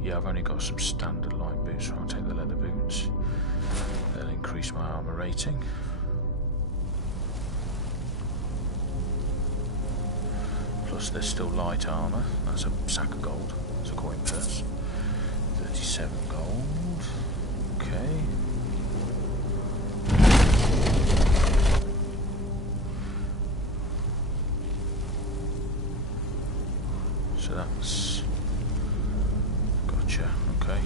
yeah, I've only got some standard light boots, so I'll take the leather boots. They'll increase my armor rating. Plus, there's still light armor. That's a sack of gold. It's a coin purse. 37 gold. Okay. So that's... Gotcha, okay.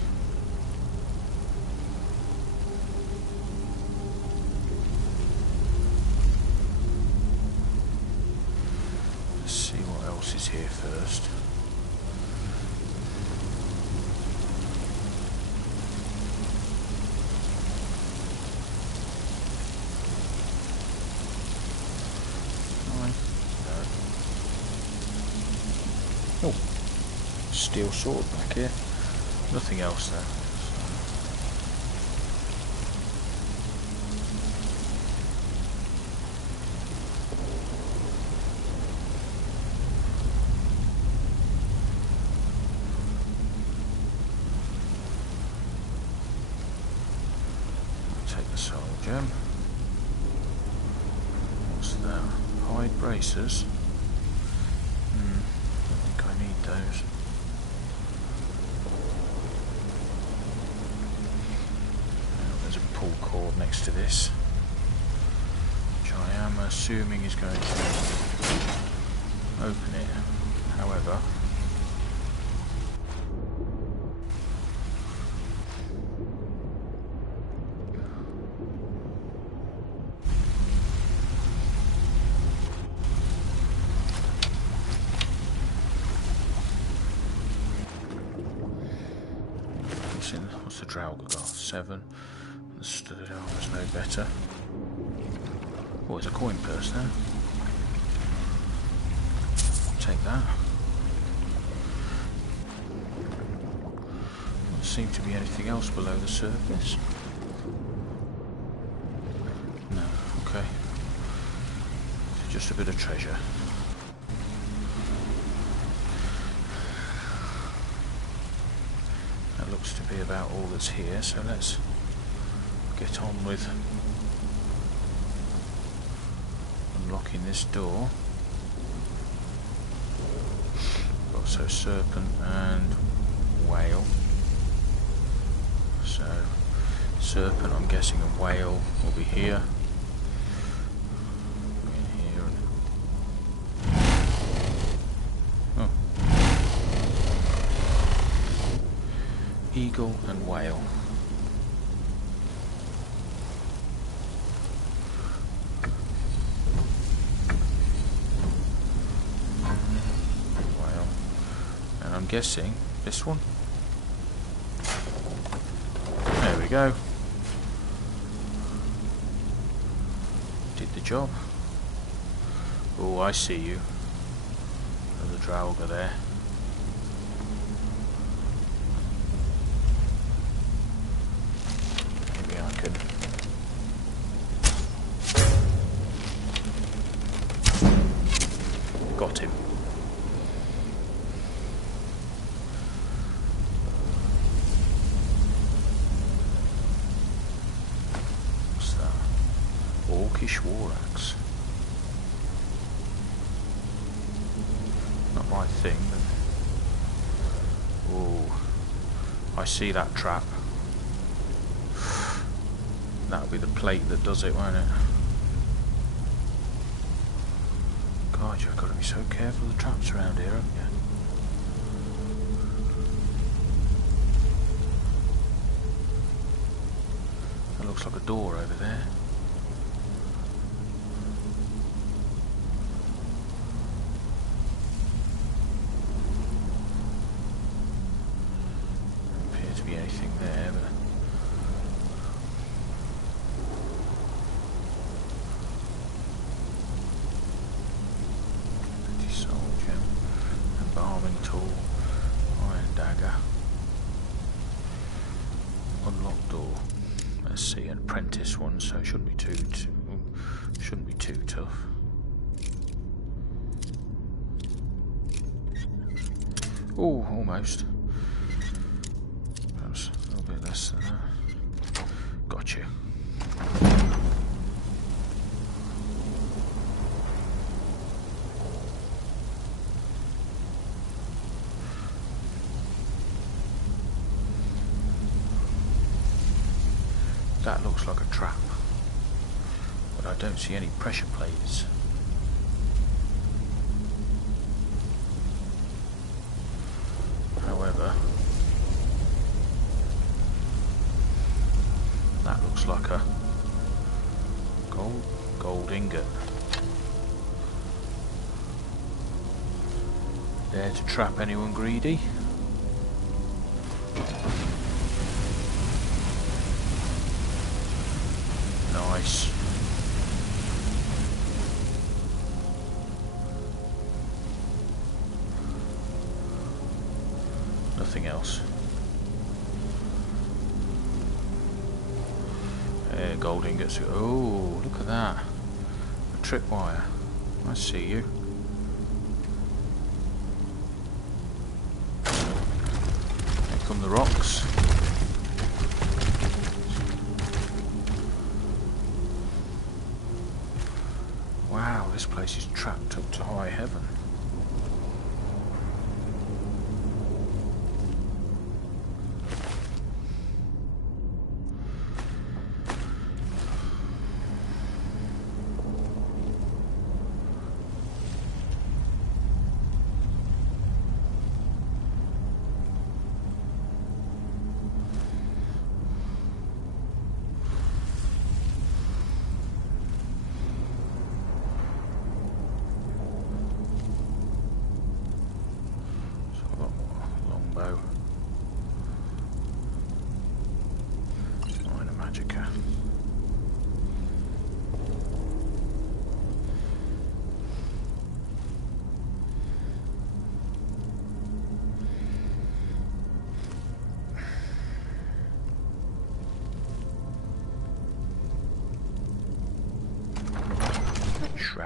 Let's see what else is here first. Oh, steel sword back here. Nothing else there. I'll take the soul gem. What's that? Hide bracers. I think I need those. Now, there's a pull cord next to this, which I am assuming is going to open it. However, what's the Draugr got? 7. The studded armor's no better. Oh, there's a coin purse there. Take that. Doesn't seem to be anything else below the surface. No, okay. Just a bit of treasure. That looks to be about all that's here, so let's get on with unlocking this door. Also serpent and whale. So serpent, I'm guessing, and whale will be here. In here and oh. Eagle and whale. I'm guessing this one. There we go. Did the job. Oh, I see you. There's a Draugr there. Maybe I can. Got him. War axe. Not my thing, but oh, I see that trap. That'll be the plate that does it, won't it? God, you've got to be so careful of the traps around here, haven't you? That looks like a door over there. Anything there, but anti-soul gem, embalming tool, iron dagger, unlocked door. Let's see, an apprentice one, so it shouldn't be too tough. Oh, almost. Less than that. Got you. That looks like a trap, but I don't see any pressure plates. However, that looks like a gold ingot. There to trap anyone greedy. Nice. Nothing else. Gold ingots. Oh, look at that. A tripwire. I see you. Here come the rocks. Wow, this place is trapped up to high heaven.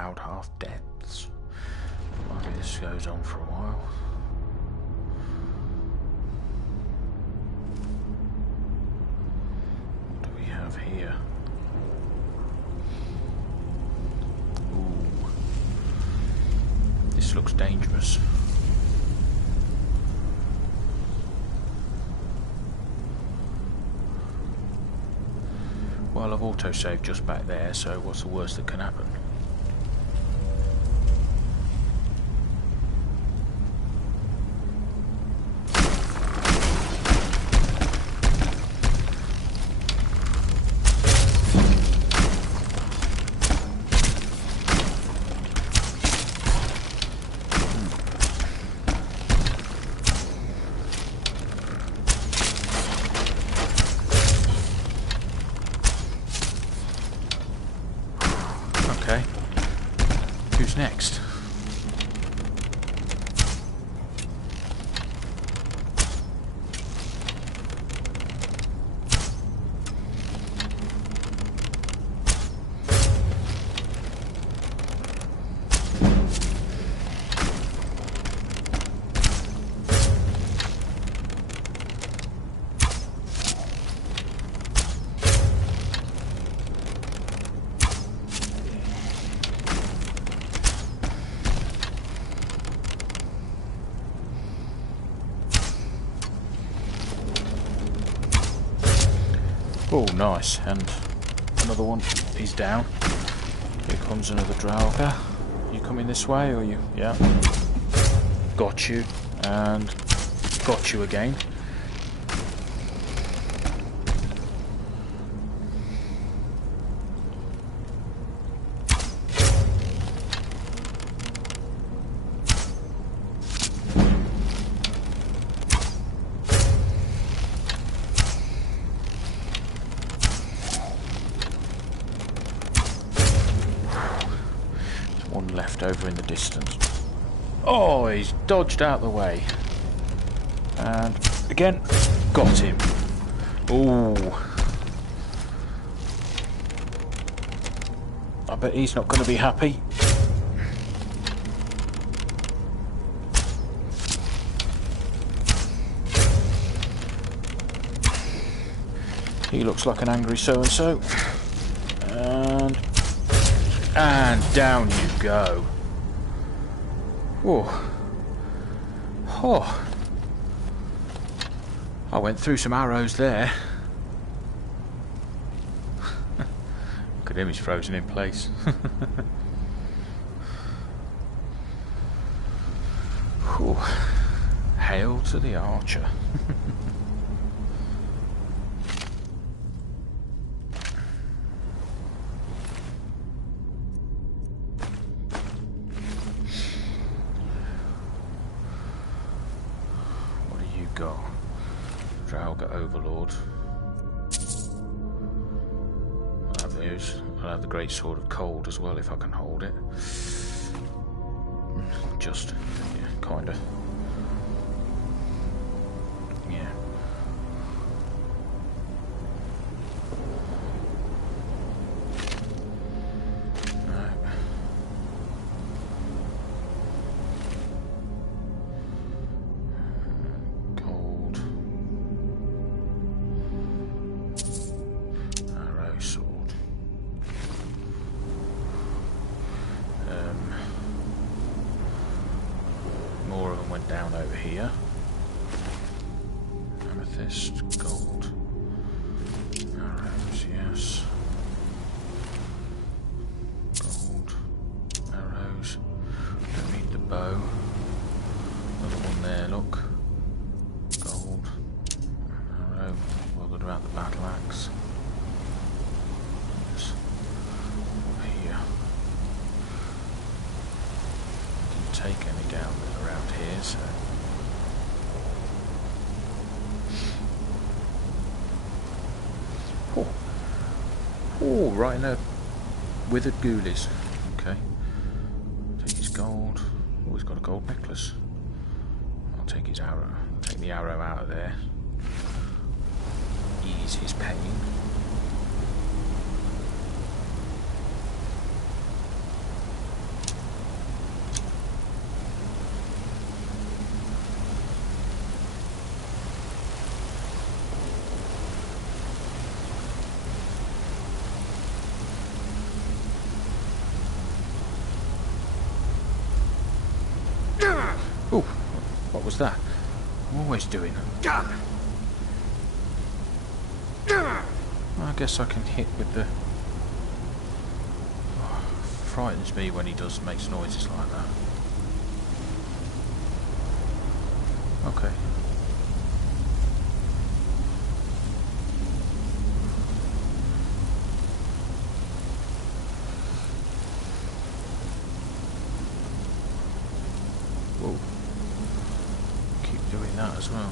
Shroudhearth depths. Maybe this goes on for a while. What do we have here? Ooh. This looks dangerous. Well, I've autosaved just back there, so what's the worst that can happen? Okay, who's next? Oh, nice, and another one, he's down. Here comes another Draugr. You coming this way, or you? Yeah. Got you, and got you again. One left over in the distance. Oh, he's dodged out the way. And again, got him. Ooh. I bet he's not going to be happy. He looks like an angry so-and-so. And down you go. Oh. Oh. I went through some arrows there. Look at him, he's frozen in place. Hail to the archer. Go. Draugr Overlord. I'll have those. I'll have the Great Sword of Cold as well if I can hold it. Just, yeah, kinda. Yeah. More of them went down over here. Amethyst, gold, arrows, yes. Gold, arrows. Don't need the bow. Another one there, look. Gold, arrow. Well, what about the battle axe? Yes. Over here. Didn't take any down around here, so. Oh. Oh, right in there. Withered ghoulies. Okay. Take his gold. Oh, he's got a gold necklace. I'll take his arrow. Take the arrow out of there. Ease his pain. was that? I'm always doing them. I guess I can hit with the... Oh, frightens me when he makes noises like that. Okay. Whoa. Keep doing that as well.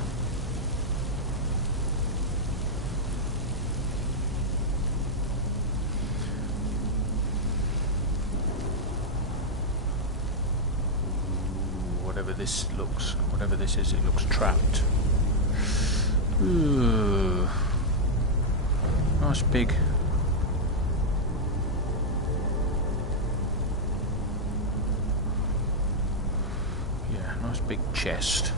Whatever this is, it looks trapped. Ooh. Nice big. Yeah, nice big chest.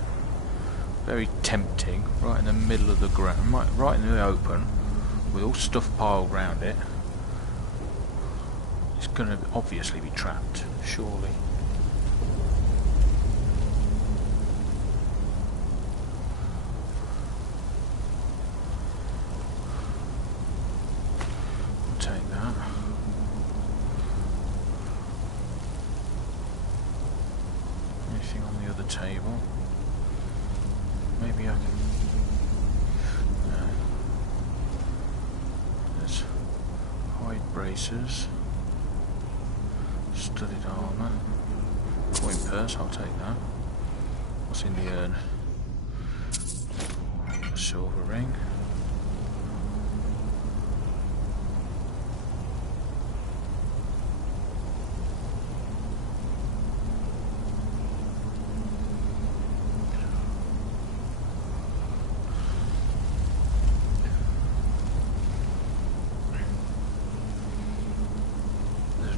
Very tempting, right in the middle of the ground, right in the open, with all stuff piled around it. It's going to obviously be trapped, surely. Table. Maybe I can. No. There's hide bracers, studded armour, coin purse. I'll take that. What's in the urn? A silver ring.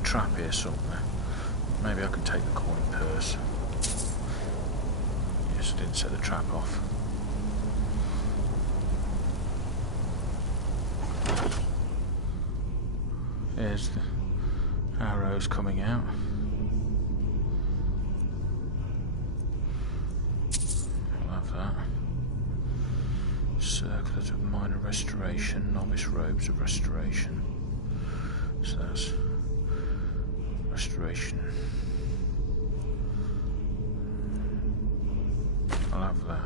Trap here somewhere. Maybe I can take the coin purse. Yes, I didn't set the trap off. There's the arrows coming out. I'll have that. Circlet of minor restoration, novice robes of restoration. So that's restoration. I'll have that.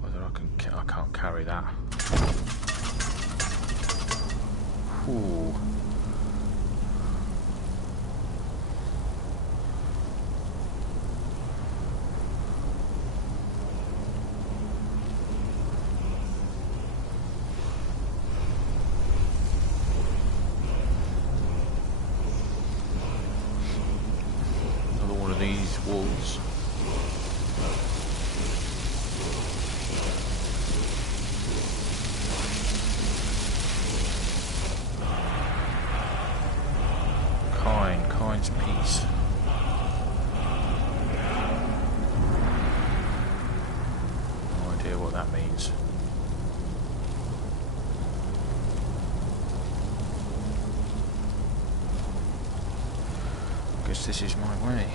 Whether I can't carry that. Ooh. These walls. Kind's peace. No idea what that means. Guess this is my way.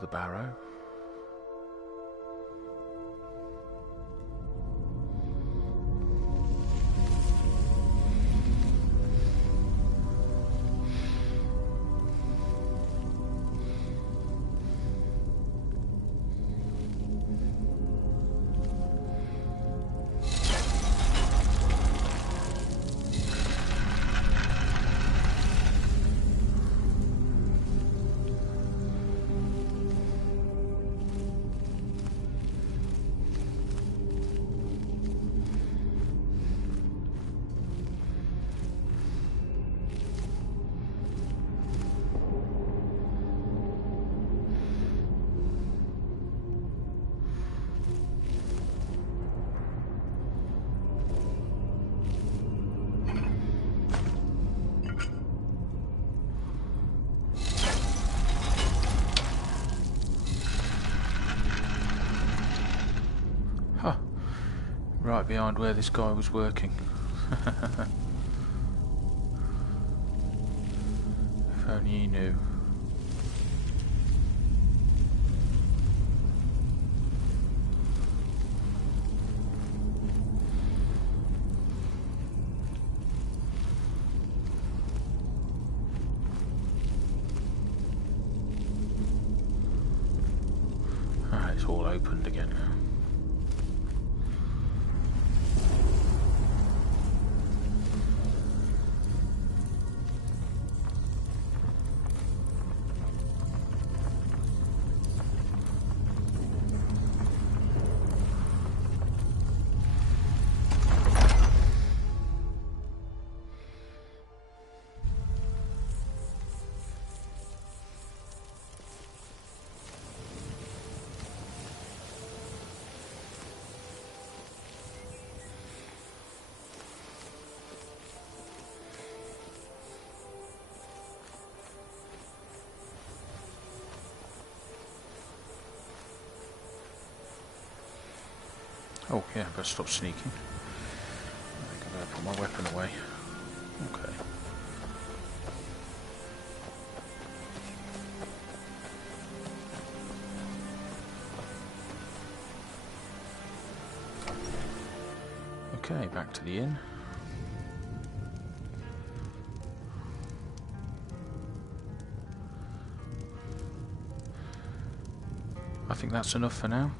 The barrow. right behind where this guy was working. If only he knew. Ah, it's all opened again now. Oh yeah, I better stop sneaking. I think I better put my weapon away. Okay. Okay, back to the inn. I think that's enough for now.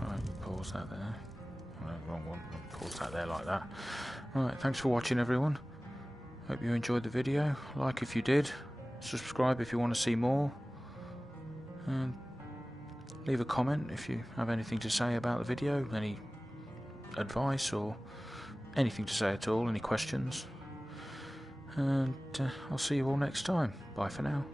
Right, pause that there. Oh, wrong one. Pause that there like that. Right, thanks for watching, everyone. Hope you enjoyed the video. Like if you did. Subscribe if you want to see more. And leave a comment if you have anything to say about the video, any advice or anything to say at all, any questions. And I'll see you all next time. Bye for now.